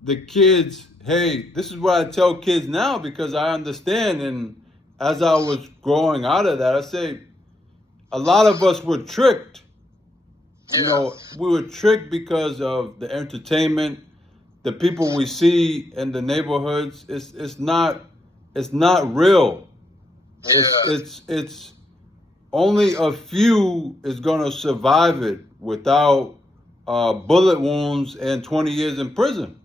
the kids, hey, this is what I tell kids now because I understand. And as I was growing out of that, I say a lot of us were tricked. Yeah. We were tricked because of the entertainment, the people we see in the neighborhoods. It's not real. Yeah. It's only a few is gonna survive it without bullet wounds and 20 years in prison.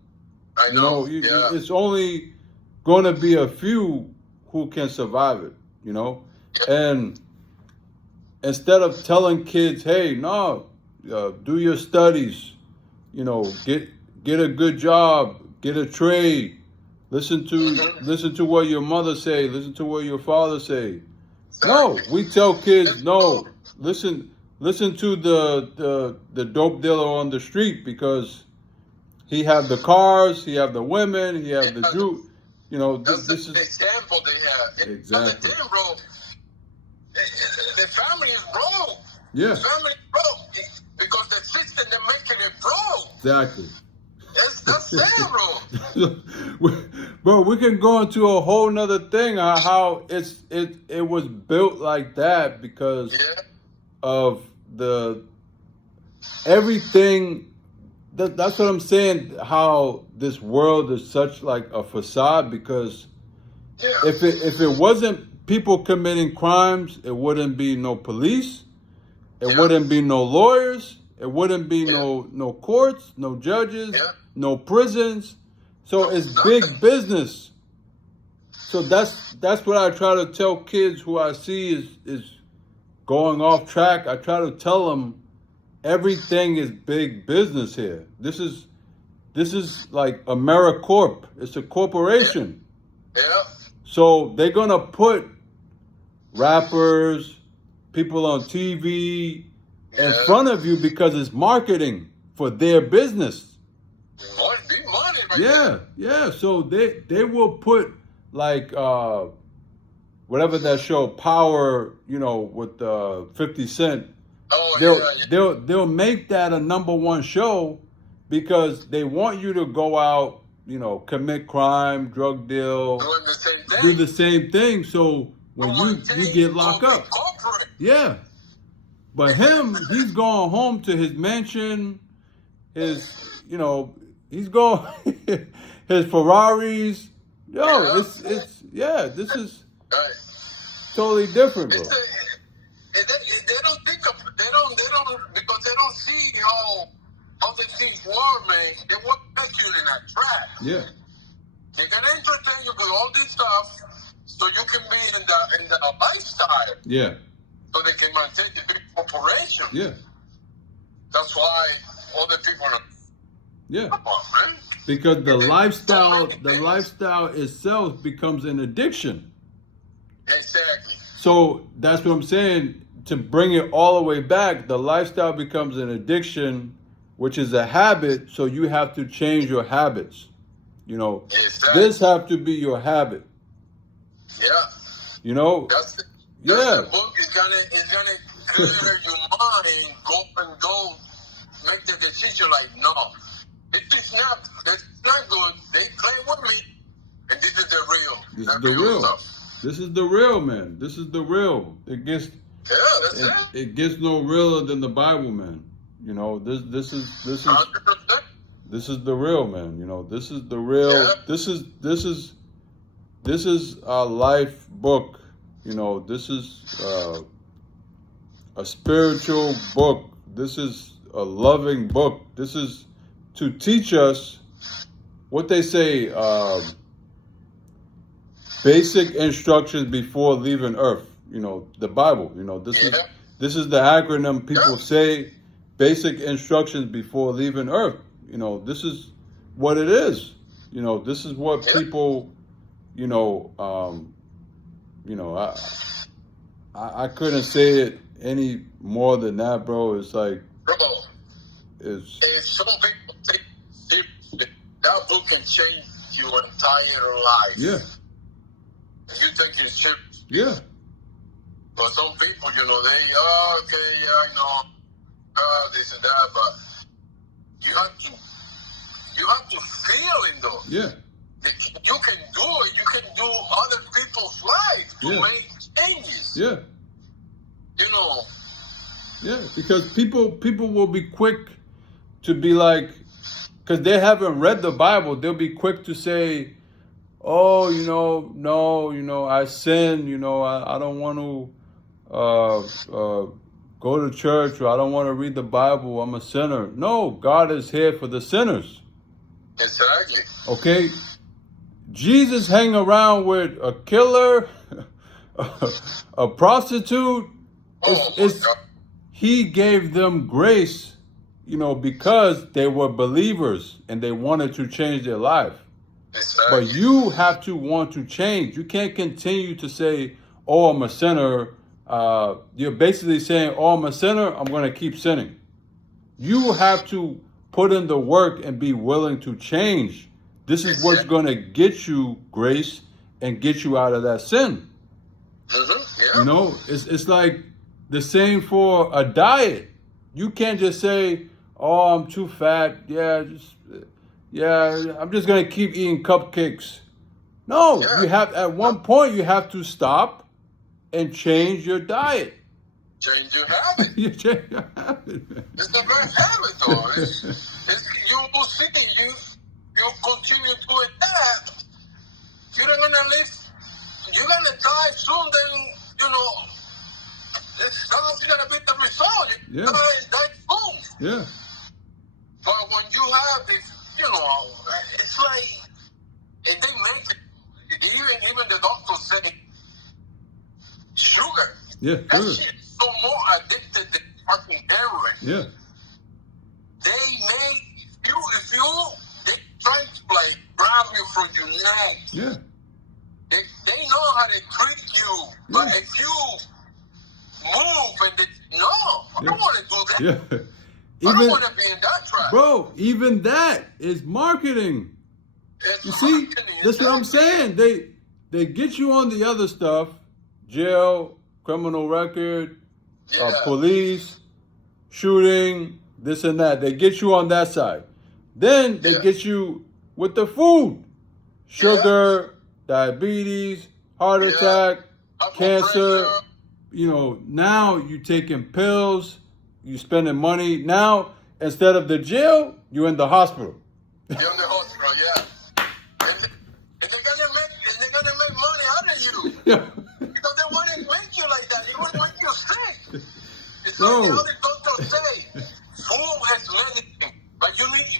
I know. It's only gonna be a few who can survive it. And instead of telling kids, hey, no. Do your studies, get a good job, get a trade, listen to what your mother say, listen to what your father say. No, we tell kids, no, listen to the dope dealer on the street because he have the cars, he have the women, he have the Jew. This is the example they have. Exactly. Thing, bro. The family is broke. Yeah. The family is broke. Because the system they're making it broke. Exactly. That's sad, bro. Bro, we can go into a whole nother thing how it was built like that because of the everything. That's what I'm saying. How this world is such like a facade because if it wasn't people committing crimes, it wouldn't be no police. It wouldn't be no lawyers. It wouldn't be no courts, no judges, no prisons. So it's big business. So that's what I try to tell kids who I see is going off track. I try to tell them everything is big business here. This is like AmeriCorp. It's a corporation. Yeah. So they're gonna put rappers, people on TV in front of you because it's marketing for their business. Big money, right? Yeah. So they will put like whatever that show Power, with 50 Cent. Oh, they'll make that a number one show because they want you to go out, commit crime, drug deal, do the same thing. So when you get locked up. Yeah. But him, he's going home to his mansion, he's going, his Ferraris. This is totally different, bro. They don't think of, because they don't see how the things work, man. They want to take you in that trap. Yeah. They're going to entertain you with all this stuff so you can be in the lifestyle. Yeah. So they can maintain the big corporation. Yeah. That's why other people are. Yeah. Come on, man. Because the lifestyle itself becomes an addiction. Exactly. So that's what I'm saying. To bring it all the way back, the lifestyle becomes an addiction, which is a habit. So you have to change your habits. You know, exactly. This have to be your habit. Yeah. You know. That's the book is gonna clear your mind, go make the decision like, no, it's not good. They play with me, and this is the real. This is the real stuff. This is the real, man. This is the real. It gets it gets no realer than the Bible, man. You know, this is 100%. This is the real, man. You know, this is the real. Yeah. This is our life book. You know, this is a spiritual book. This is a loving book. This is to teach us what they say, basic instructions before leaving Earth. You know, the Bible. You know, this is the acronym people say, basic instructions before leaving Earth. You know, this is what it is. You know, this is what people, I couldn't say it any more than that, bro. It's like, it's some people think that book can change your entire life. Yeah. And you think it's serious. Yeah. But some people, they, I know, this and that, but you have to feel it though. Yeah. You can do it. You can do other people's life to make changes. Yeah. You know. Yeah, because people will be quick to be like, because they haven't read the Bible, they'll be quick to say, oh, no, I sin, I don't want to go to church, or I don't want to read the Bible, I'm a sinner. No, God is here for the sinners. Exactly. Okay? Jesus hang around with a killer, a prostitute. He gave them grace, because they were believers and they wanted to change their life. Exactly. But you have to want to change. You can't continue to say, oh, I'm a sinner. You're basically saying, oh, I'm a sinner, I'm going to keep sinning. You have to put in the work and be willing to change. This is what's going to get you grace and get you out of that sin. Mm-hmm. Yeah. It's like the same for a diet. You can't just say, oh, I'm too fat. I'm just going to keep eating cupcakes. No, you have, at one point, you have to stop and change your diet. Change your habit. You change your habit, man. It's the best habit, though. You will see, you continue doing that, you're not going to live, you're going to die soon, then, that's going to be the result. You're going to die soon. Yeah. But when you have this, it's like, and they make it, even the doctor said, sugar. Yeah, that sugar. shit is so more addicted than fucking heroin. Yeah. If you they try to like grab you from your neck. Yeah. They know how to treat you. But if you move and I don't want to do that. Yeah. I don't want to be in that trap. Bro, even that is marketing. You see, that's what I'm saying. They get you on the other stuff, jail, criminal record, police, shooting, this and that. They get you on that side. Then they get you with the food, sugar, diabetes, heart attack, cancer. Now you taking pills, you spending money. Now, instead of the jail, you're in the hospital. You're in the hospital, And they're gonna make money out of you. Because they want to make you like that. They want to make you sick. It's like the other doctors say, food is medicine, but you need to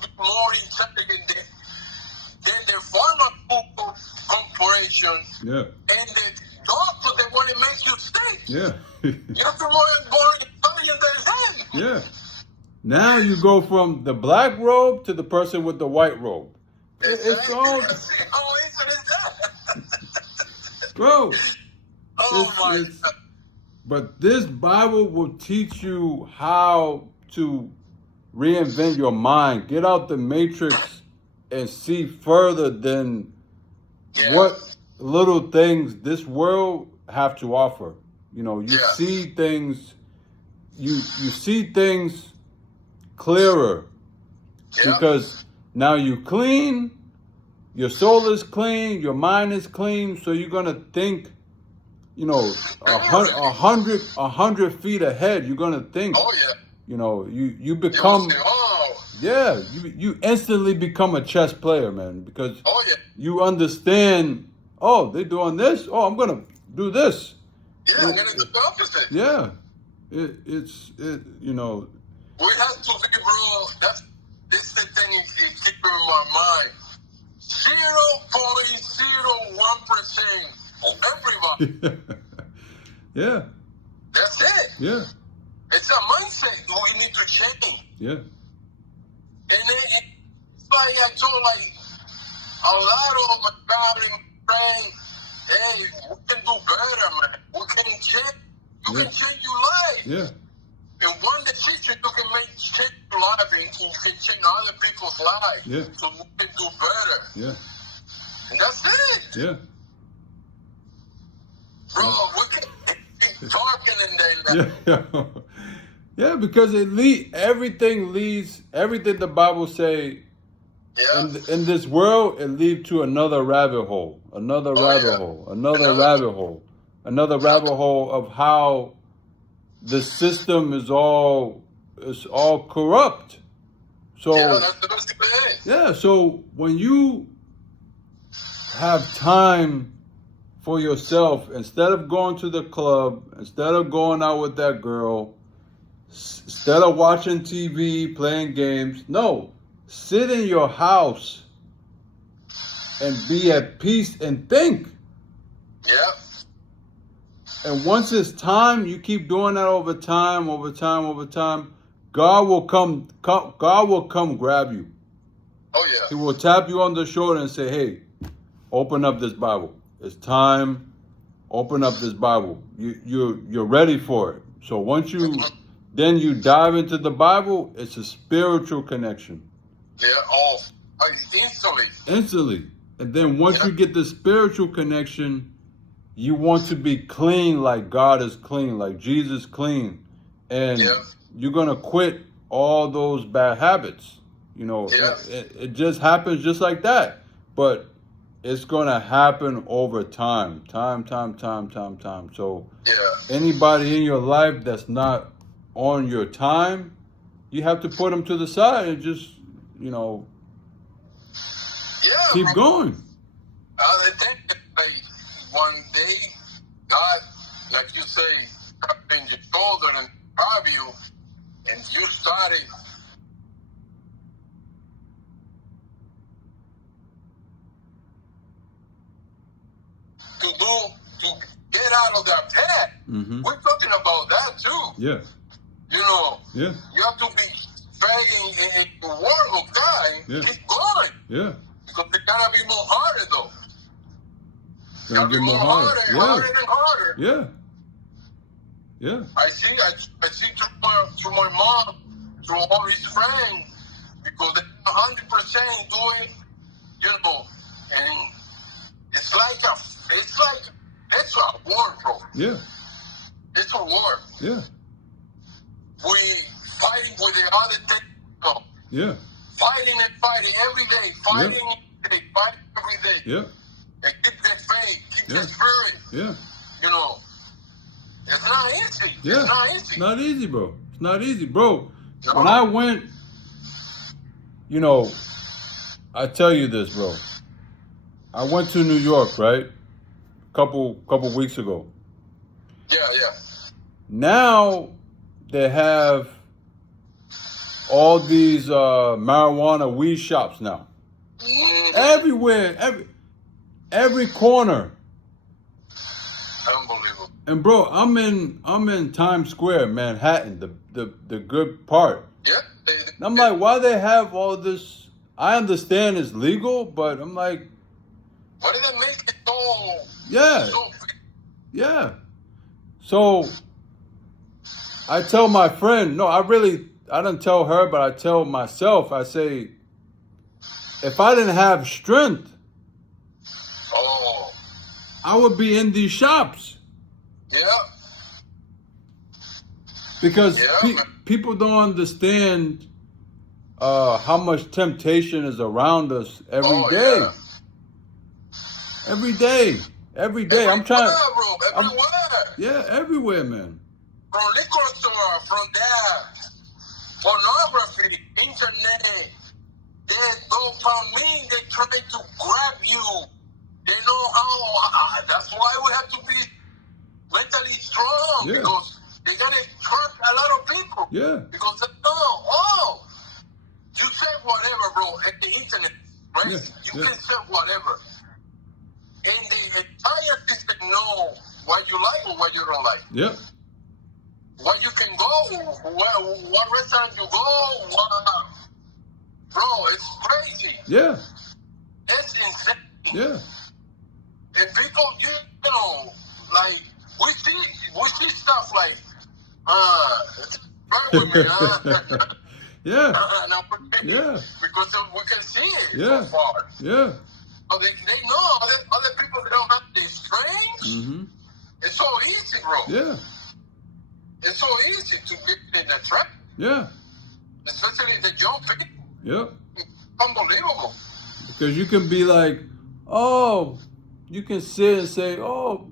be more intelligent than the pharmaceutical corporations and the doctors that want to make you sick. Yeah. You have to be more intelligent than them. Yeah. Now you go from the black robe to the person with the white robe. Exactly. It's all, How easy is that? bro. Oh my God. But this Bible will teach you how to reinvent your mind, get out the matrix, and see further than what little things this world have to offer. You know, you see things, you see things clearer because now you clean, your soul is clean, your mind is clean, so you're gonna think, you know, 100 feet ahead. You're gonna think. Oh yeah. You know, you become. Yeah, you instantly become a chess player, man, because you understand. Oh, they're doing this. Oh, I'm gonna do this. Yeah, I'm gonna do the opposite. Yeah, it's you know. We have to be, bro. This is the thing is keeping in my mind. 0.01% of everybody. Yeah. That's it. Yeah. It's a mindset we need to change. Yeah. And it's like I told like a lot of my family friends, hey, we can do better, man. We can change. You can change your life. Yeah. And one decision you can change your life and you can change other people's lives. Yeah. So we can do better. Yeah. And that's it. Yeah. Bro, we can keep talking and then yeah, because everything the Bible say in this world, it leads to another rabbit hole, another rabbit hole of how the system is all corrupt. So so when you have time for yourself, instead of going to the club, instead of going out with that girl, instead of watching TV, playing games, no, sit in your house and be at peace and think. Yeah. And once it's time, you keep doing that over time, God will come grab you. Oh yeah. He will tap you on the shoulder and say, hey, open up this Bible. It's time. Open up this Bible. You're ready for it. So once you dive into the Bible, it's a spiritual connection. Yeah, instantly. And then once you get the spiritual connection, you want to be clean like God is clean, like Jesus clean. And you're going to quit all those bad habits. You know, it just happens just like that. But it's going to happen over time. Time. So anybody in your life that's not on your time, you have to put them to the side and just, you know, keep going. I think like one day, God, like you say, tapping your shoulder and grab you, and you started to get out of that path. Mm-hmm. We're talking about that too. Yeah. You know. Yeah. You have to be praying in the word of God and keep going. Yeah. Because it gotta be more harder though. Gotta get more harder. Harder and harder. Yeah. Yeah. I see through my mom, through all his friends, because they're 100% doing, you know, and it's like it's a war, bro. Yeah. It's a war. Yeah. We fighting with the other thing. Yeah. Fighting every day. Fighting every day. Yeah. And keep that faith, keep that spirit. Yeah. You know, it's not easy. Yeah. It's not easy. It's not easy, bro. It's not easy, bro. No. When I went, you know, I tell you this, bro. I went to New York, right? Couple weeks ago. Yeah. Now they have all these marijuana weed shops now. Mm-hmm. Everywhere, every corner. Unbelievable. And bro, I'm in Times Square, Manhattan, the good part. Yeah. And I'm like, why they have all this? I understand it's legal, but I'm like, why did they make it so? Yeah. So, Yeah. So I tell my friend, no, I don't tell her, but I tell myself, I say, if I didn't have strength, I would be in these shops. Yeah. Because people don't understand how much temptation is around us every day. Yeah. Every day. Every day. Everywhere, I'm trying. bro. Everywhere. Everywhere, man. From liquor store, from that, pornography, internet, they dopamine, they try to grab you. They know how. That's why we have to be mentally strong, because they're gonna hurt a lot of people. Yeah. Because they know, you say whatever, bro, at the internet, right? You can say whatever. And the entire system know what you like and what you don't like. Yep. Where you can go, what restaurant you go, bro, it's crazy. Yeah. It's insane. Yeah. And people, you know, like, we see stuff like, burn with me, Yeah. Yeah. Because we can see it Yeah. so far. Yeah. But they know other people that don't have these strengths. Mm-hmm. It's so easy, bro. Yeah. It's so easy to get in the trap. Yeah. Especially the young people. Yep. Unbelievable. Because you can be like, oh, you can sit and say, oh,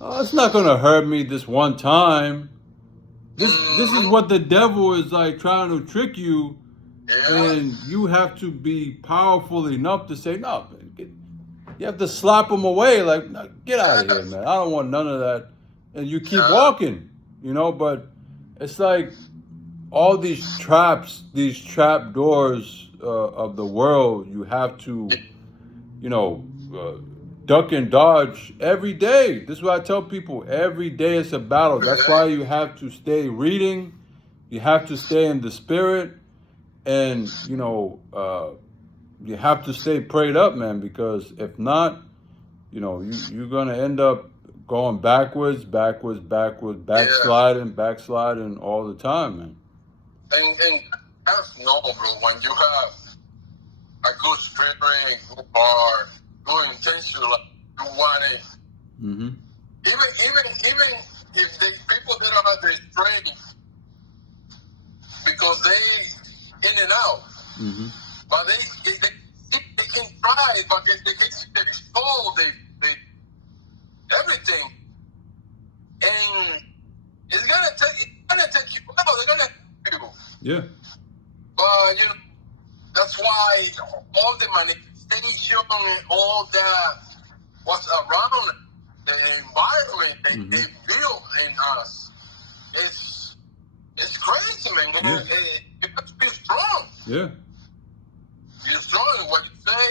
it's not going to hurt me this one time. This is what the devil is like trying to trick you. Yeah. And you have to be powerful enough to say, no, you have to slap them away. Like, no, get out of here, man. I don't want none of that. And you keep walking, you know, but it's like all these traps, these trap doors of the world, you have to, you know, duck and dodge every day. This is what I tell people. Every day it's a battle. That's why you have to stay reading. You have to stay in the spirit. And, you know, you have to stay prayed up, man, because if not, you know, you're going to end up going backwards, backsliding all the time, man. And that's normal, bro. When you have a good spirit, good heart, good intention, like you want it. Mm-hmm. Even if people they don't have their strength, because they in and out, mm-hmm. but they can try, but they can see the soul, they everything, and it's gonna take you out. They're gonna help you. Yeah. But you know, that's why all the manifestation and all that what's around the environment they build in us, it's crazy, man. Yeah. You have to be strong. Yeah. You're strong in what you say.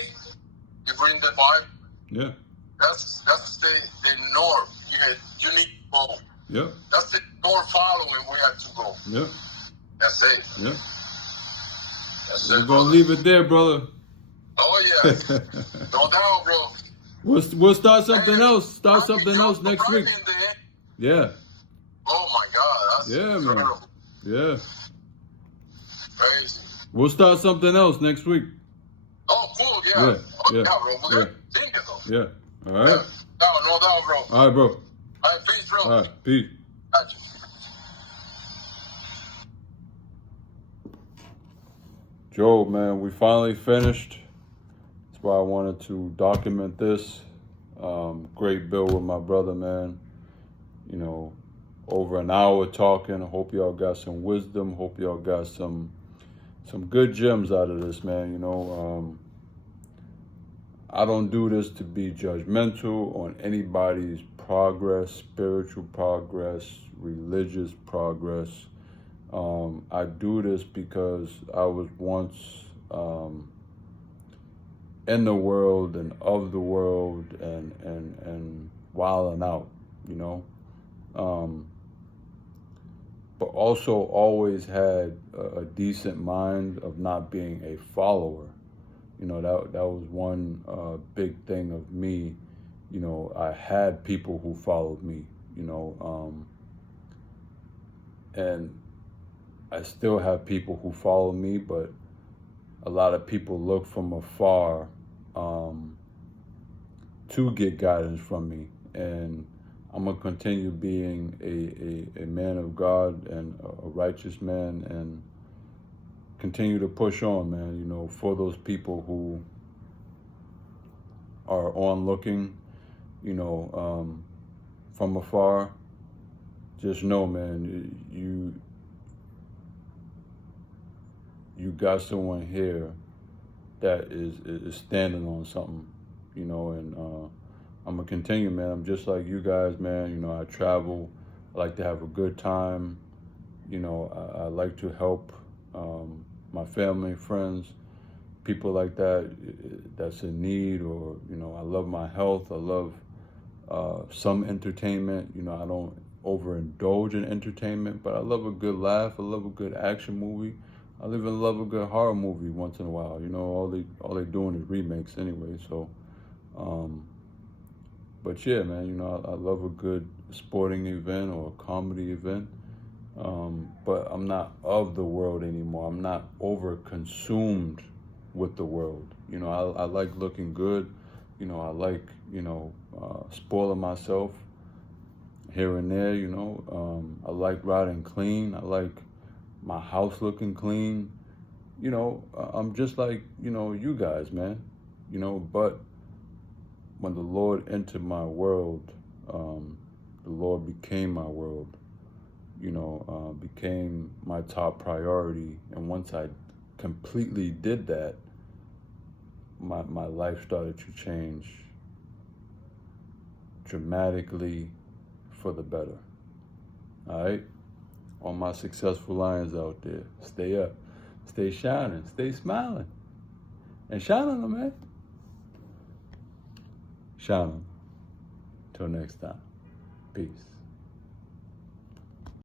You bring the Bible. Yeah. That's the norm. You need to go. Yeah. That's the norm following we have to go. Yeah. That's it. Yeah. That's We're it, gonna leave it there, brother. Oh yeah. No doubt, bro. We'll start something else. Start something else next week. Yeah. Oh my God. That's incredible. Man. Yeah. Crazy. We'll start something else next week. Oh, cool. Yeah. Yeah. Oh, yeah, bro. We're gonna think it though. Yeah. All right. Yeah. No doubt, bro. All right, bro. All right, peace, bro. All right, peace. Gotcha. Joe, man, we finally finished. That's why I wanted to document this. Great bill with my brother, man. You know, over an hour talking. I hope y'all got some wisdom. Hope y'all got some good gems out of this, man. You know, I don't do this to be judgmental on anybody's progress, spiritual progress, religious progress. I do this because I was once in the world and of the world and wilding out, you know. But also always had a decent mind of not being a follower. You know, that was one big thing of me. You know, I had people who followed me, you know, and I still have people who follow me, but a lot of people look from afar to get guidance from me. And I'm going to continue being a man of God and a righteous man, and continue to push on, man, you know, for those people who are on looking, you know, from afar. Just know, man, you got someone here that is standing on something, you know, and I'm gonna continue, man. I'm just like you guys, man. You know, I travel. I like to have a good time. You know, I like to help my family, friends, people like that that's in need, or, you know, I love my health. I love some entertainment. You know, I don't overindulge in entertainment, but I love a good laugh. I love a good action movie. I even love a good horror movie once in a while. You know, all they doing is remakes anyway. So, but yeah, man, you know, I love a good sporting event or a comedy event. But I'm not of the world anymore. I'm not over consumed with the world. You know, I like looking good. You know, I like, you know, spoiling myself here and there, you know. I like riding clean. I like my house looking clean. You know, I'm just like, you know, you guys, man. You know, but when the Lord entered my world, the Lord became my world, you know, became my top priority. And once I completely did that, my life started to change dramatically for the better. All right? All my successful lions out there, stay up, stay shining, stay smiling, and shine on them, man. Shine on them. Till next time. Peace.